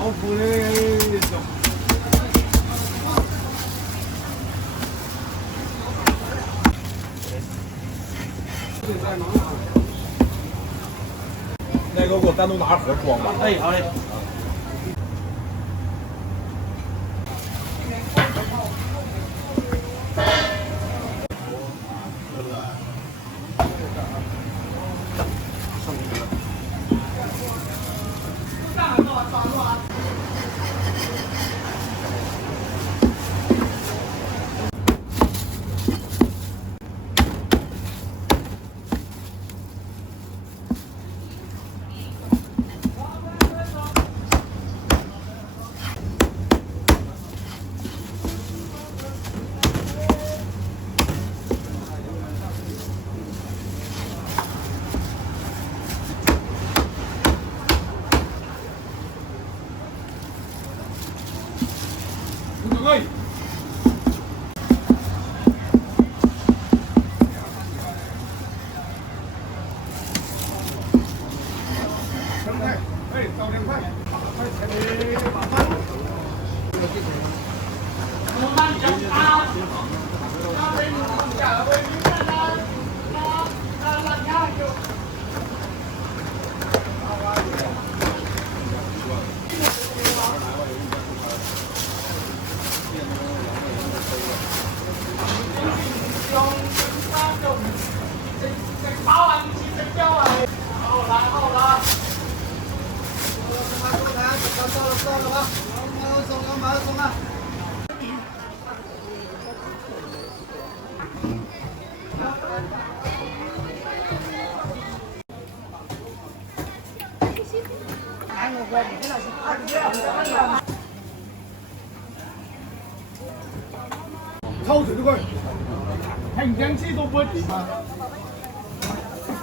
老虎咧，个给我单独拿着盒装吧。哎，好嘞。哎。哎，早2块，8块钱的麻烦。超水这块，很香气都不会低吗？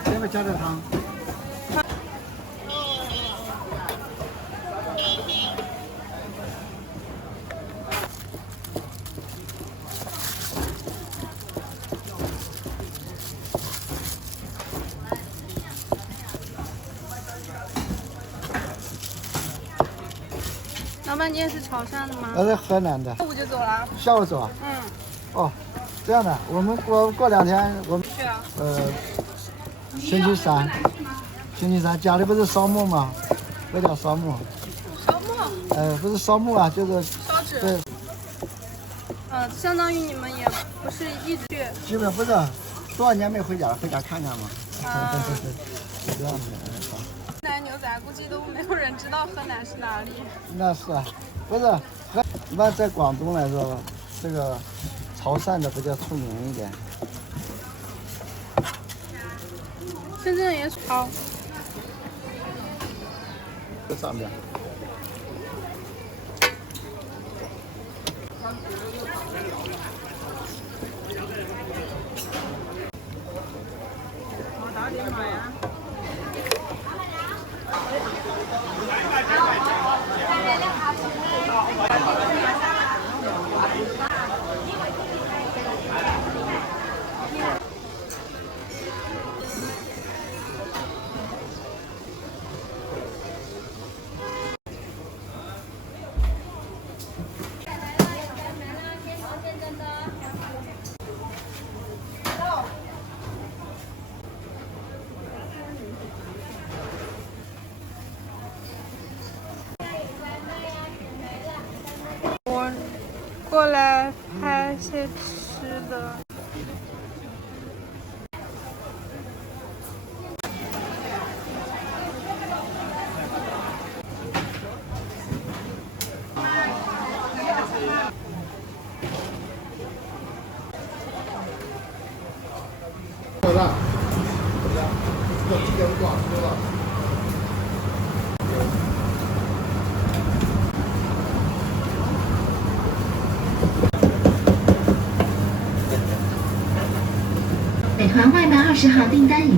要不要加点汤？老板，你也是潮汕的吗？我是河南的。下午就走了？下午走啊？嗯。哦，这样的，我们过2天，我们去啊。星期三家里不是烧木吗？我叫烧木。烧木？不是烧木啊，就是烧纸。对。相当于你们也不是一直去。基本不是，多少年没回家了，回家看看嘛。是这样的。河南牛仔估计都没有人知道河南是哪里。那是啊，不是河那在广东来说，这个潮汕的比较出名一点。深圳也是好。这上面。我打点买呀。我过来拍些吃的。多少？这几点多少吃了？美团外卖20号订单已。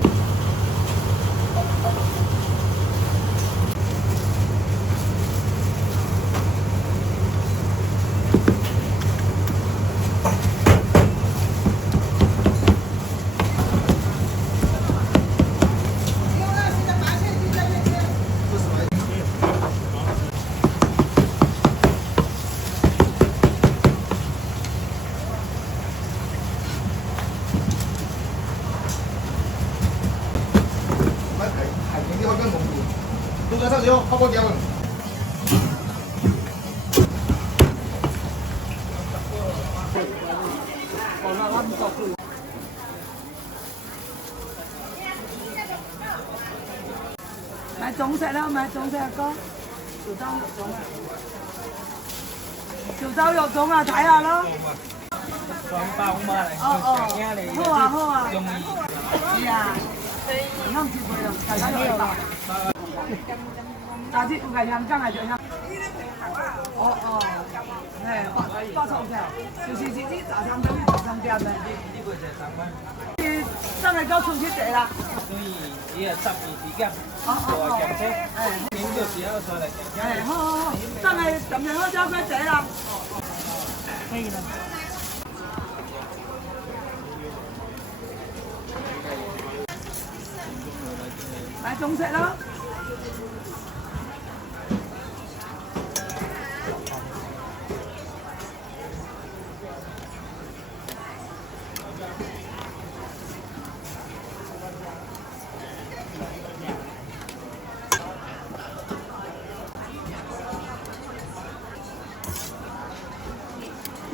买中式啦，买中式哥，九糟肉粽啊，九糟肉粽啊，睇下咯。双包嘛嚟，好啊好啊。係啊，你啱接佢啦，大家都白。下次唔係香港係最香。哦，係八十條，就是啲早餐都要上架嘅。呢個就係3蚊。真係夠出去食啦。所以你係12時間，我係鏡車，點到時候再嚟鏡車。好，真係咁樣咯，交俾姐啦。可以啦。買中式啦。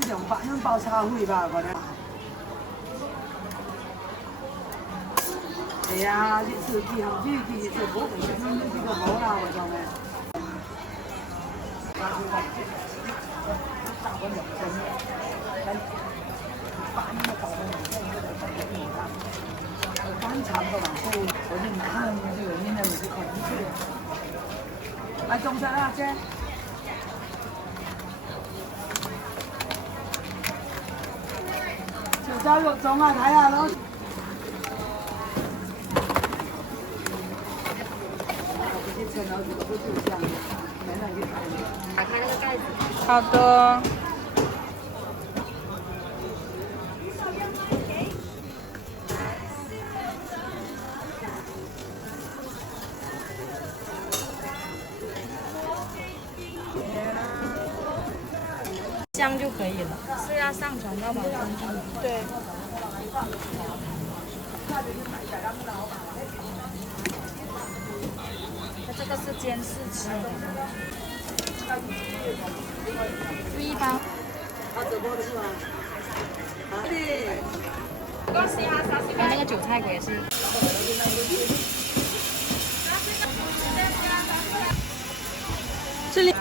200蚊包叉會吧，我覺得。係啊，啲自己行自己做好，唔想呢個好啦，我就咩。翻炒個黃酥，我啲買呢個呢係唔知佢唔知。買中式啦，姐。潮州肉粽啊，睇下咯。打开那个盖子。好的。香就可以了。是要上传到网上去。对。它这个是监视器。就一般。那个韭菜果也是。这里。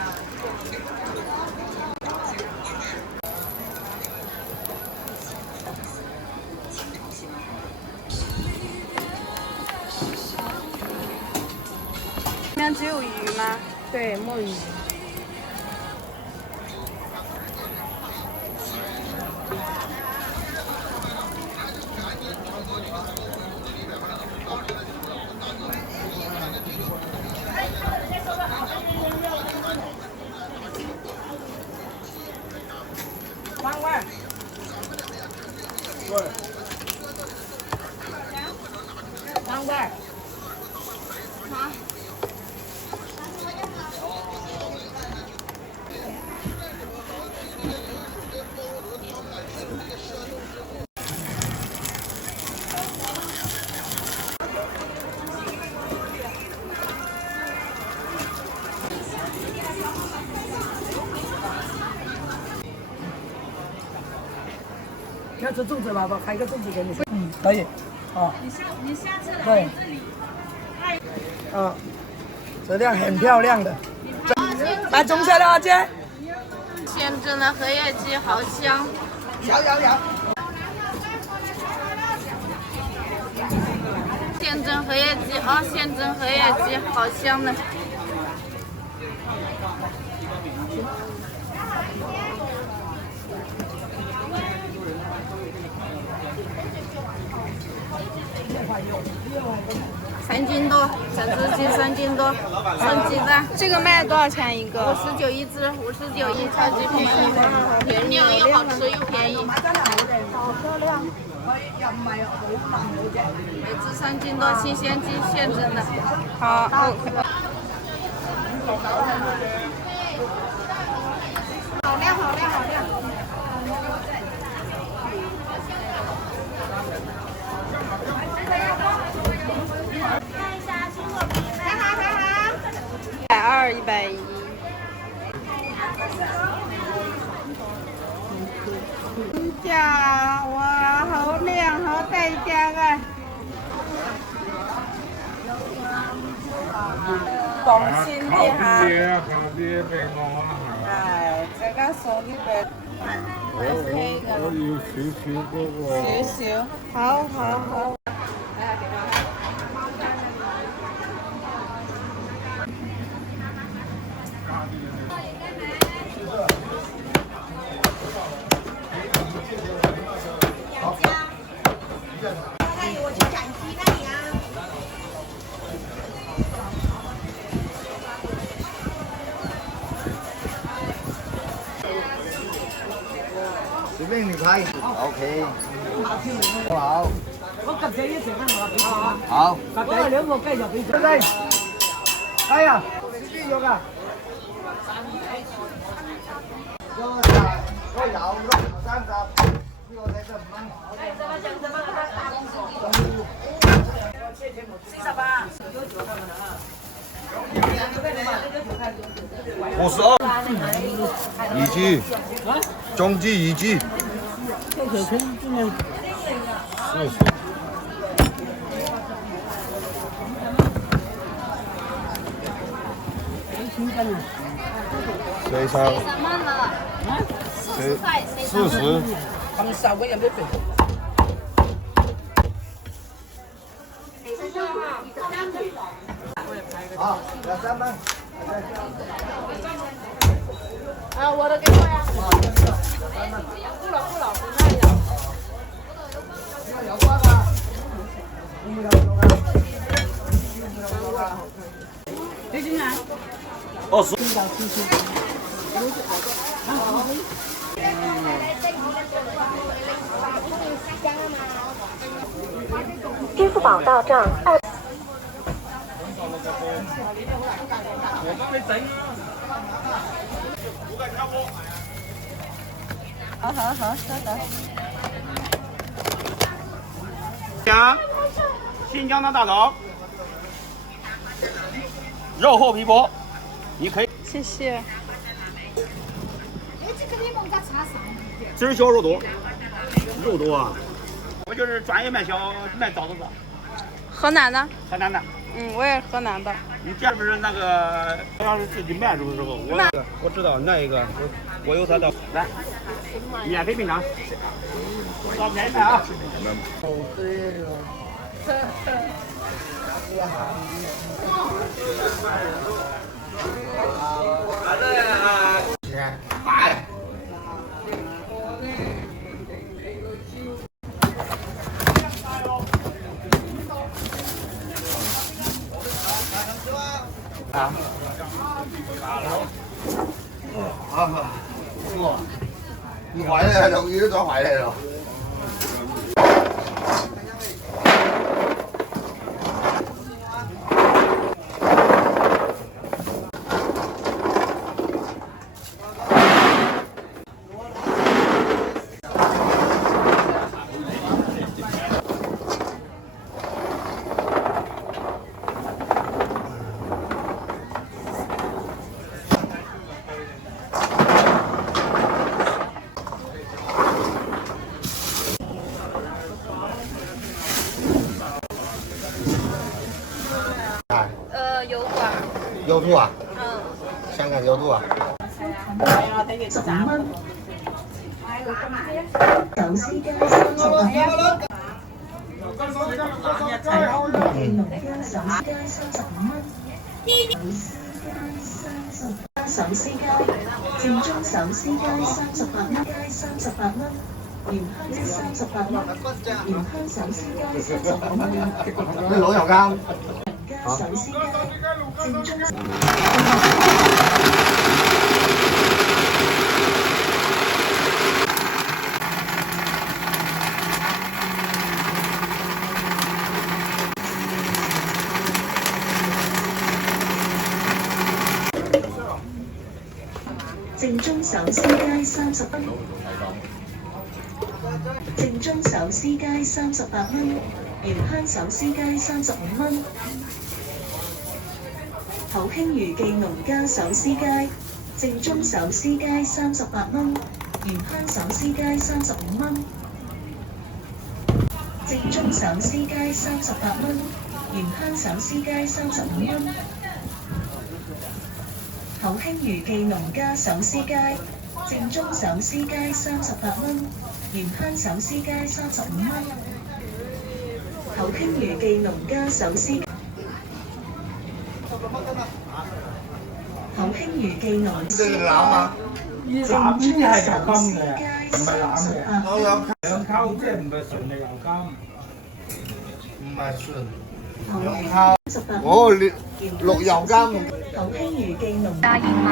里面只有鱼吗？对，墨鱼。3碗。3碗。好。要吃粽子吧，我开个粽子给你。嗯，可以。哦。你下次来对。这里。啊，质量很漂亮的。买中式了，姐。现蒸的荷叶鸡好香。摇。现蒸荷叶鸡啊，现蒸荷叶鸡好香的。3斤多，整只鸡3斤多，生鸡蛋。这个卖多少钱一个？59一只，59一，超级便宜，原料又好吃又便宜。好漂亮，又唔係好腍嗰隻。每只3斤多，新鲜鸡现蒸的。好。好亮。120、110。Chà, wow, hổ niên, hổ tây trang ơi. Còn xin thì hả? Cái đó số như vậy. Xíu. Hảo.随便你拍。OK。好。我夾仔一齊翻我邊。好。夾仔兩個雞就俾咗。對。哎呀，呢邊有㗎。có dạo rất sáng tạo nhưng mà thấy tầm ăn一级，中级一级。水炒。40。他们3个人都对。好，2、3班。啊，我的给我呀。不了，不看一下。有瓜吗？几斤啊？20。支付宝到账2。好，稍等。新疆的大枣，肉厚皮薄，你可以。谢谢。今儿销肉多，肉多啊！我就是专业卖枣子的。河南的。河南的。我也是河南的。你这不是那个要是自己卖是不是？我知道那一个，我有他的。来，免费品尝。到便宜卖啊！哇，你坏了，容易都撞坏了。油管。油兔啊？香港油兔啊？15蚊。九絲雞38蚊。農家手撕雞35蚊。手撕雞，正宗手撕雞38蚊，38蚊。鹽香38蚊，鹽香手撕雞35蚊。你老油羹。手撕雞，正宗。正宗手撕雞30蚊，正宗手撕雞38蚊，鹽香手撕雞35蚊。好興漁記農家手撕雞，正宗手撕雞38蚊。原香手撕雞35蚊，正宗手撕雞38蚊，原香手撕雞35蚊，厚興漁記農家手撕雞，正宗手撕雞38蚊，原香手撕雞35蚊，厚興漁記農家手撕。厚興漁記農家。腩先係油金嘅，唔係腩嘅。我有兩溝，即係唔係純嘅油金，唔係純兩溝。哦，綠油金。厚興漁記農家燕麥。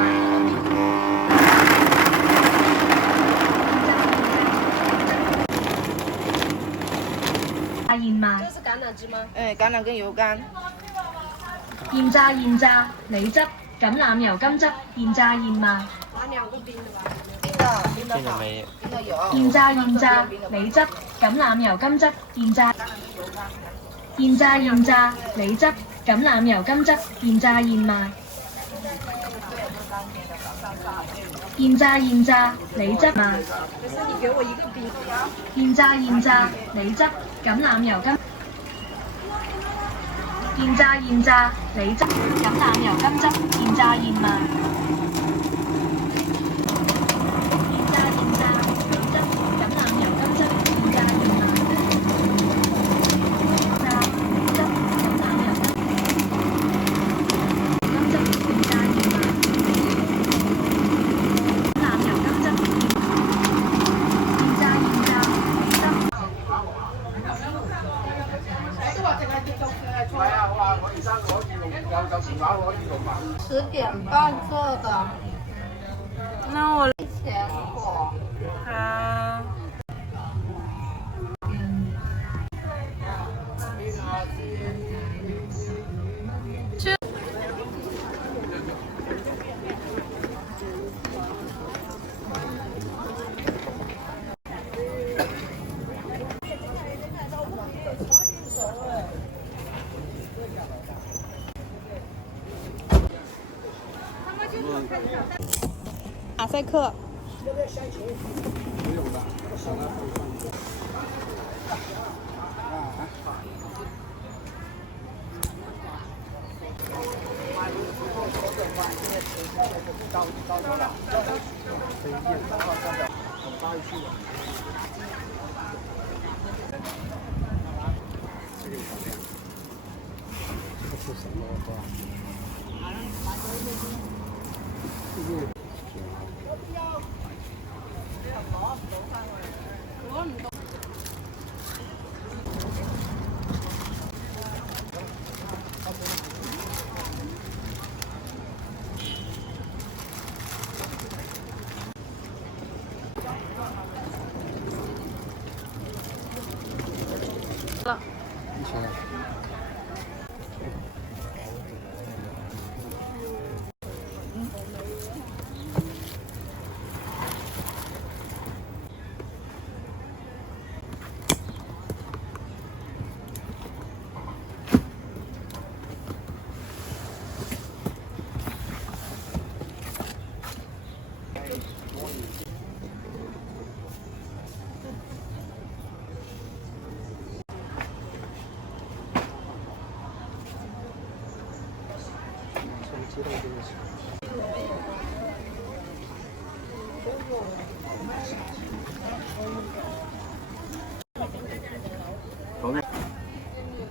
燕麥。这是橄榄枝吗？哎，橄榄跟油柑。現榨梨汁、橄欖油甘汁、現榨燕麥。拿2個冰的吧。冰的好，冰的有。現榨梨汁、橄欖油甘汁、現榨梨汁、橄欖油甘汁、現榨燕麥。現榨梨汁嘛。可是你給我一個冰。現榨梨汁、橄欖油甘。現榨梨汁、橄欖油甘汁、現榨燕麥。10點半做的，那我前果。啊。马赛克。了。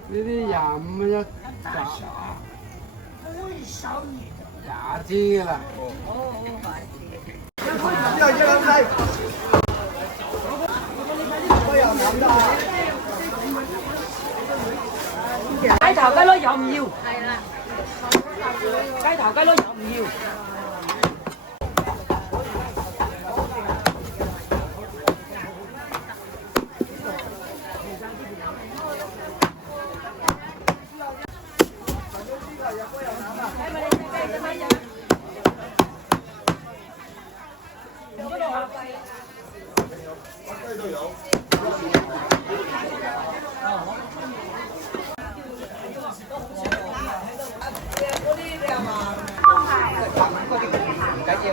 呢啲25蚊一紮，20支啦。雞頭雞攞有唔要？係啦。雞頭雞攞有唔要？唔緊要。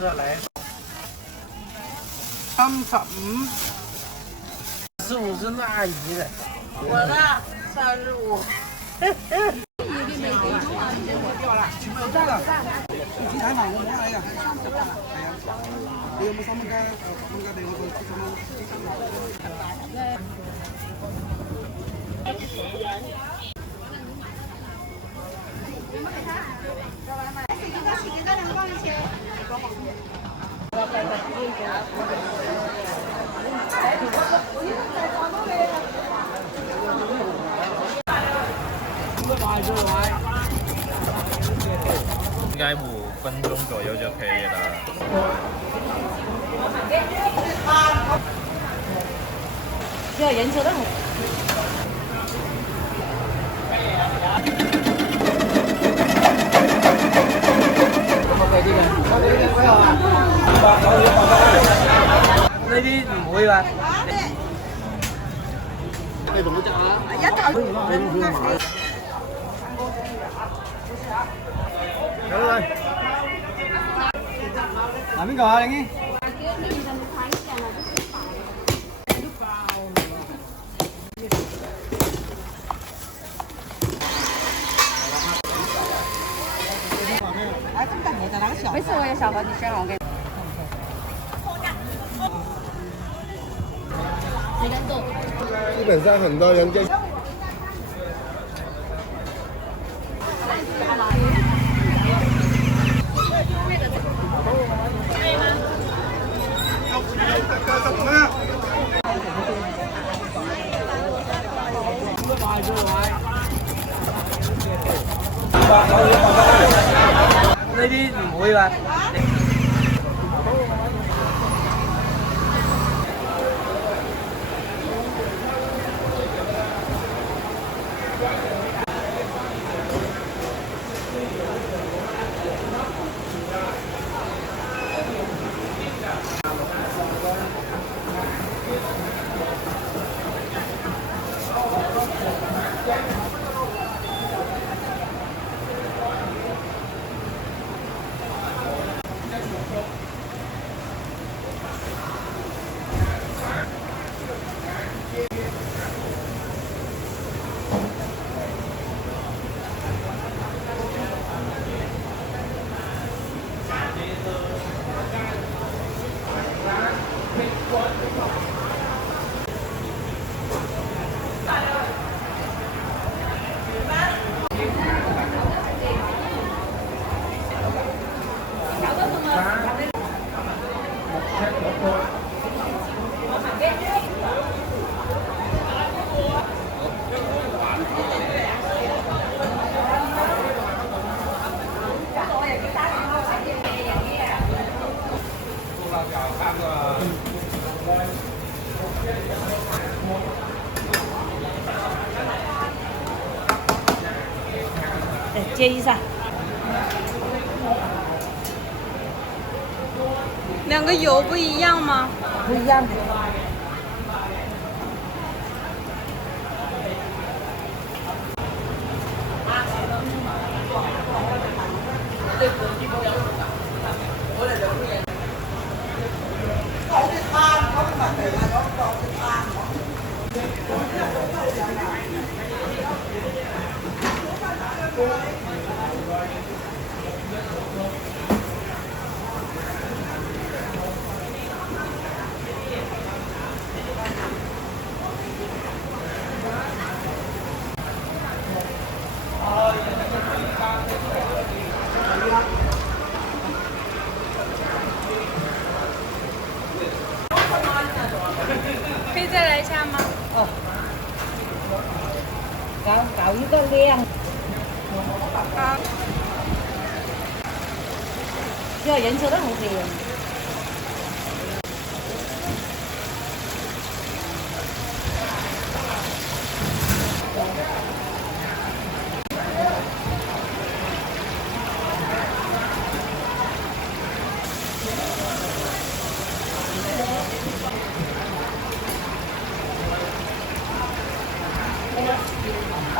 的来。35是那阿姨的，我的35。不在了，你采访我们来呀。你有冇三蚊雞？三蚊雞俾我個3应该5分钟左右就可以了。这个人车任务。呢啲唔會嘛？你同佢食啊？有嚟。嗱邊個啊？玲英？没事，我也小盒，你选好，我给你。基本上很多人就。呢啲唔會嘛？接一下。两个油不一样吗？不一样。可以再来一下吗？哦，搞一个量。好。这个人车任务可以。啊。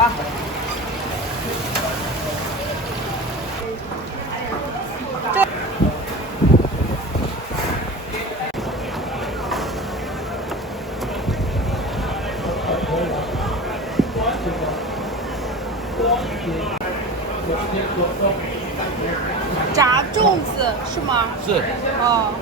炸粽子是吗？是。哦。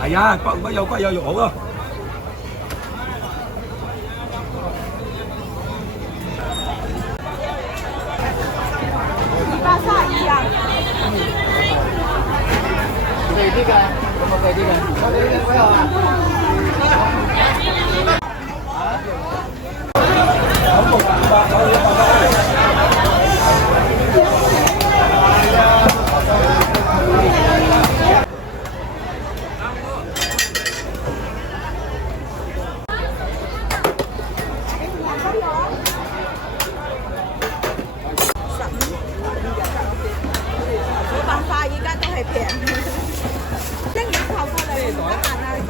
係啊，骨有骨有肉好啊！131啊！肥啲㗎，有冇肥啲㗎？我哋呢個有啊。咁600可以100。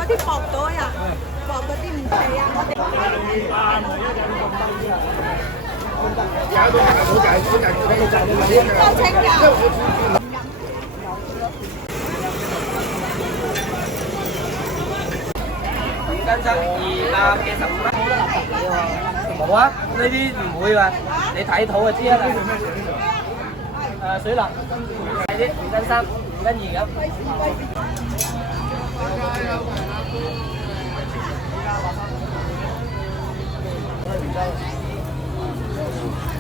啲薄咗呀，薄嗰啲唔係啊，我哋。夠清㗎。斤七245蚊。冇得垃圾嘢喎。冇啊，呢啲唔會㗎，你睇圖就知啦。水辣，係啲2斤3、5斤2咁。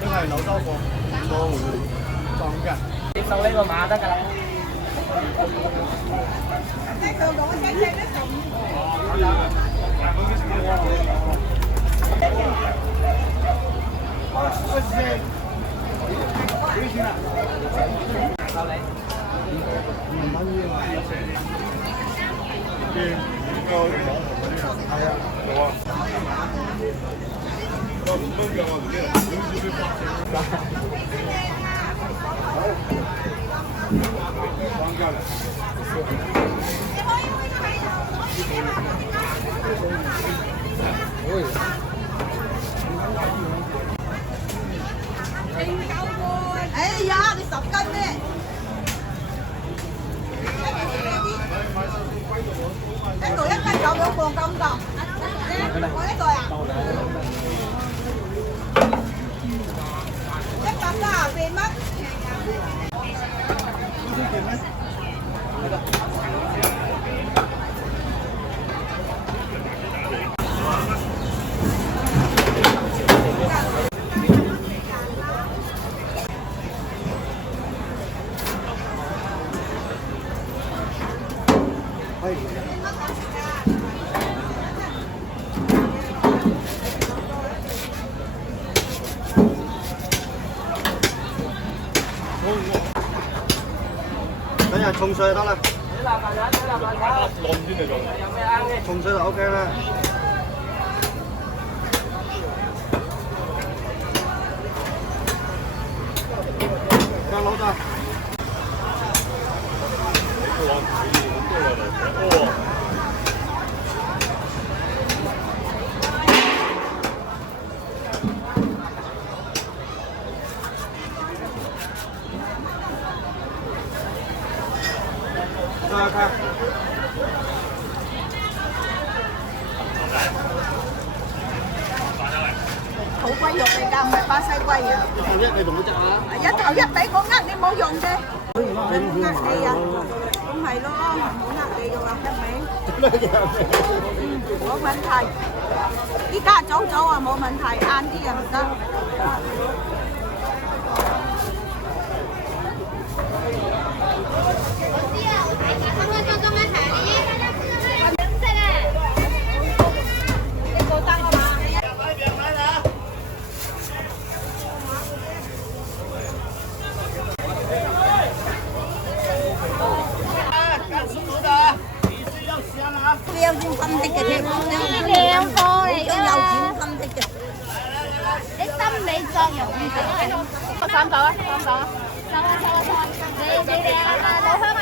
呢個係柳州貨，錯會撞嘅。接受呢個碼得㗎啦。哎呀，你10斤咩？一袋1斤9兩磅咁㗎，我一袋啊，134蚊。沖水就得啦。你嗱飯呀，你嗱飯呀。攞唔知你做。有咩啱嘅？沖水就 OK 啦。放老豆。好龜肉嚟㗎，唔係巴西龜啊！一頭一你同佢執啊！一頭一俾我呃你冇用嘅，呃你啊！咁係咯，唔好呃你嘅話，得未？冇問題。依家早早啊冇問題，晏啲又唔得。有錢分的嘅添，靚貨嚟㗎，有錢分的嘅，啲心理作用嘅。三嚿啊，三嚿啊，收啊！你靚啊，老香啊，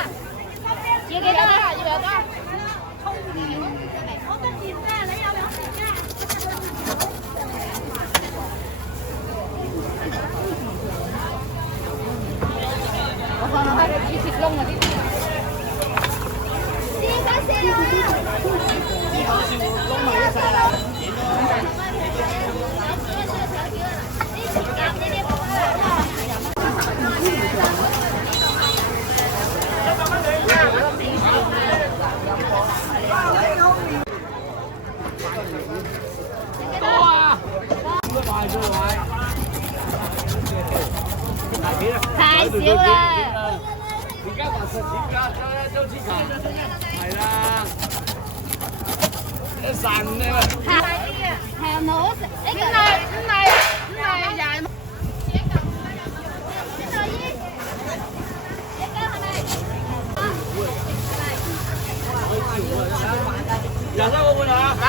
要幾多啊？要幾多啊？我得件啫，你有兩件啫。我放落去啲鐵窿嗰啲。太少啦！而家話實錢價，周之前係啦，一散咧。係冇食，唔係廿。廿三個半啊！係。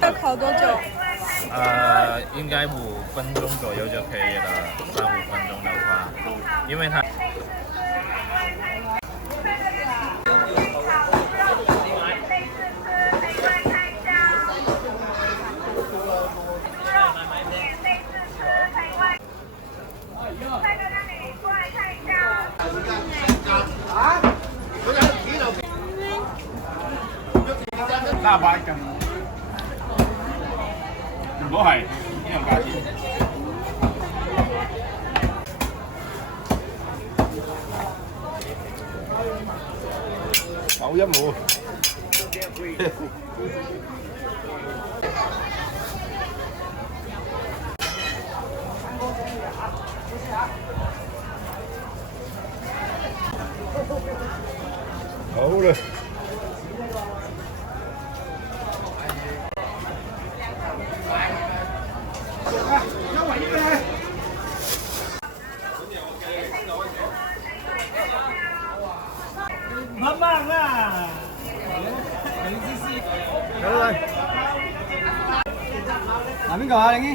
要烤多久？应该5分钟左右就可以了，3-5分钟的话，因为它。大把斤，如果係呢樣價錢。某一冇。好嘞。慢慢啦。嚟，嗱邊個啊？你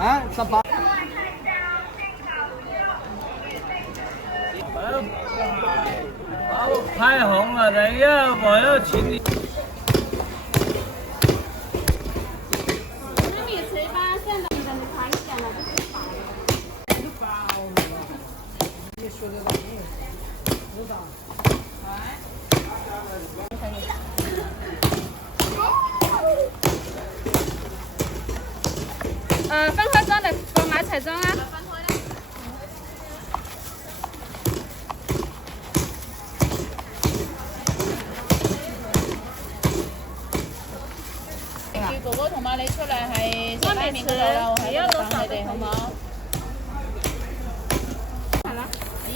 啊？18。太紅了，等一下我要請你。分開裝定放埋一齊裝啊？叫哥哥同埋你出嚟係西面嗰度啦，我喺度等你哋好唔好？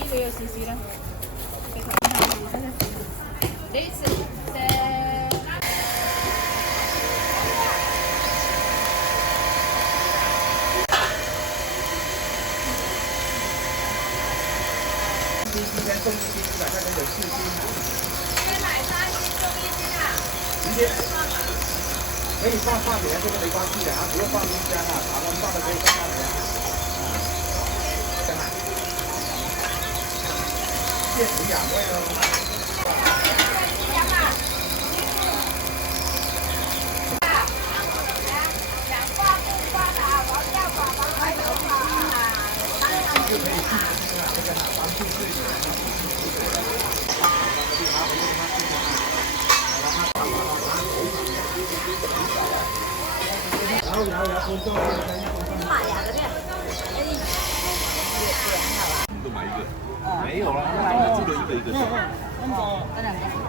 個要試試啦。你食今天送1斤100块钱有4斤。買3斤送1斤啊！直接可以放饭碟，这个没关系的啊，不用放冰箱啊，打完饭了可以放饭碟啊。真的，戒除养胃哦。就可以继续吃了，这个帮助自己。都买一个，没有啦，住了一个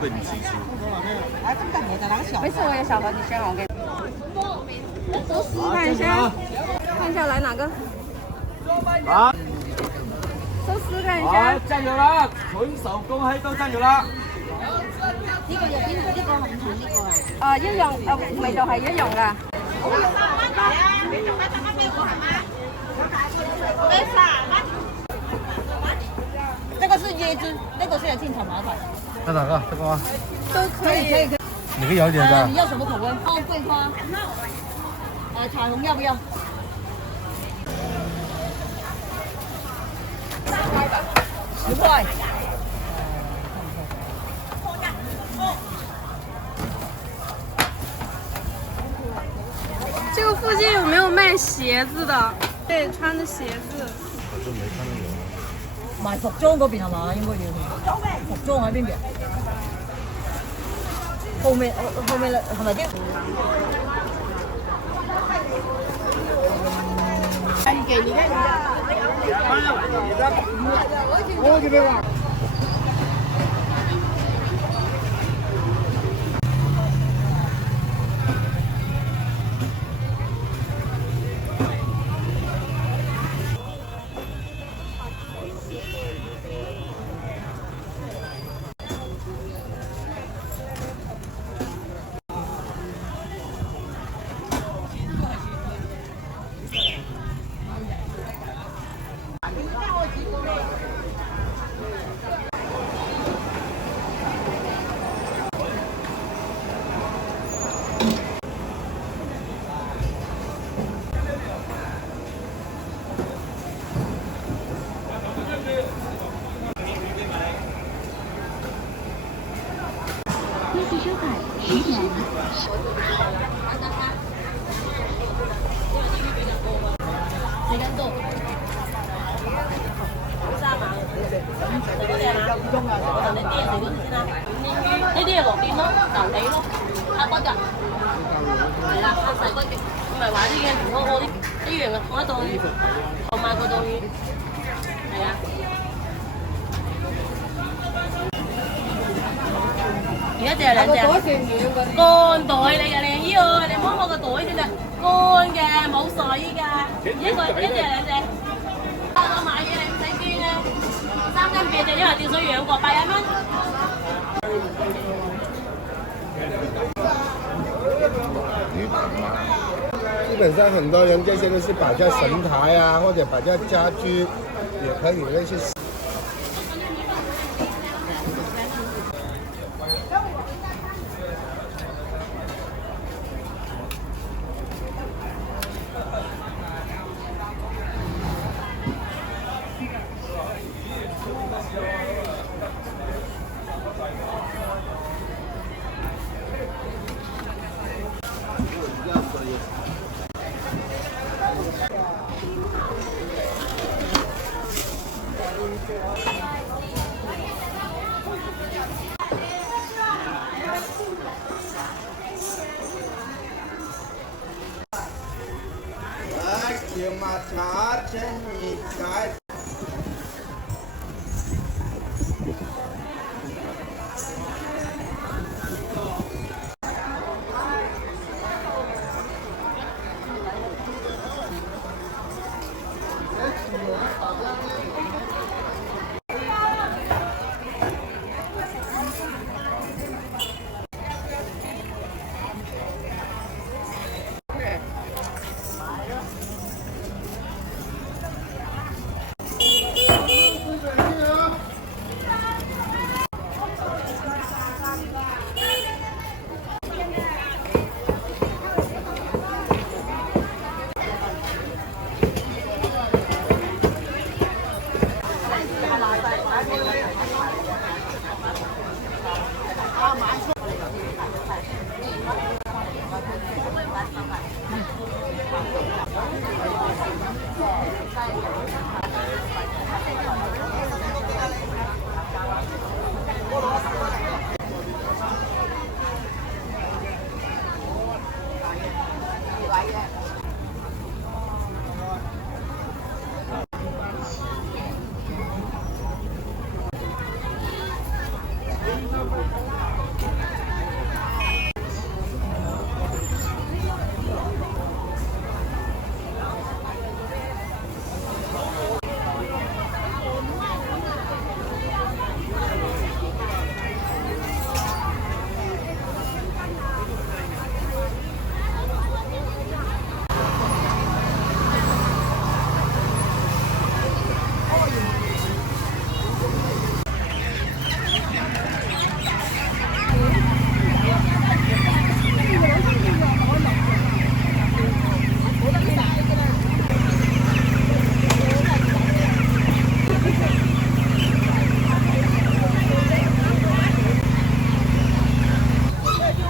对，你自己吃。没事，我也小盒，你选好，我给你。看一下，看一下来哪个？啊！寿司看一好，下。醬油啦，纯手工喺度醬油啦。呢個有邊個？呢個唔同呢個啊？一樣，味道係一樣㗎。這個是椰汁，那個是有進草茅台。要哪个？这个吗？都可以。哪个要点的？你要什麼口味？哦，桂花。彩虹要不要？10塊。这个附近有没有卖鞋子的？对，穿的鞋子。我真没看到有。賣服裝嗰邊係嘛？應該要。服裝喺邊邊？後面係咪啲？我这边吧。呢啲係落點咯，牛脷咯，拍骨㗎，係啦，拍細骨嘅，唔係話啲嘅唔好啲一樣嘅，同一檔魚，同埋個檔魚，係啊。而家淨係兩隻。乾袋嚟㗎你，喲，你摸我個袋先啦，乾嘅，冇水㗎，一隻兩隻。我買嘢你唔使捐啊，3斤8隻，因為吊水養過80蚊。基本上很多人这些都是摆在神台啊，或者摆在家居，也可以类似。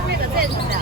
那个这次的。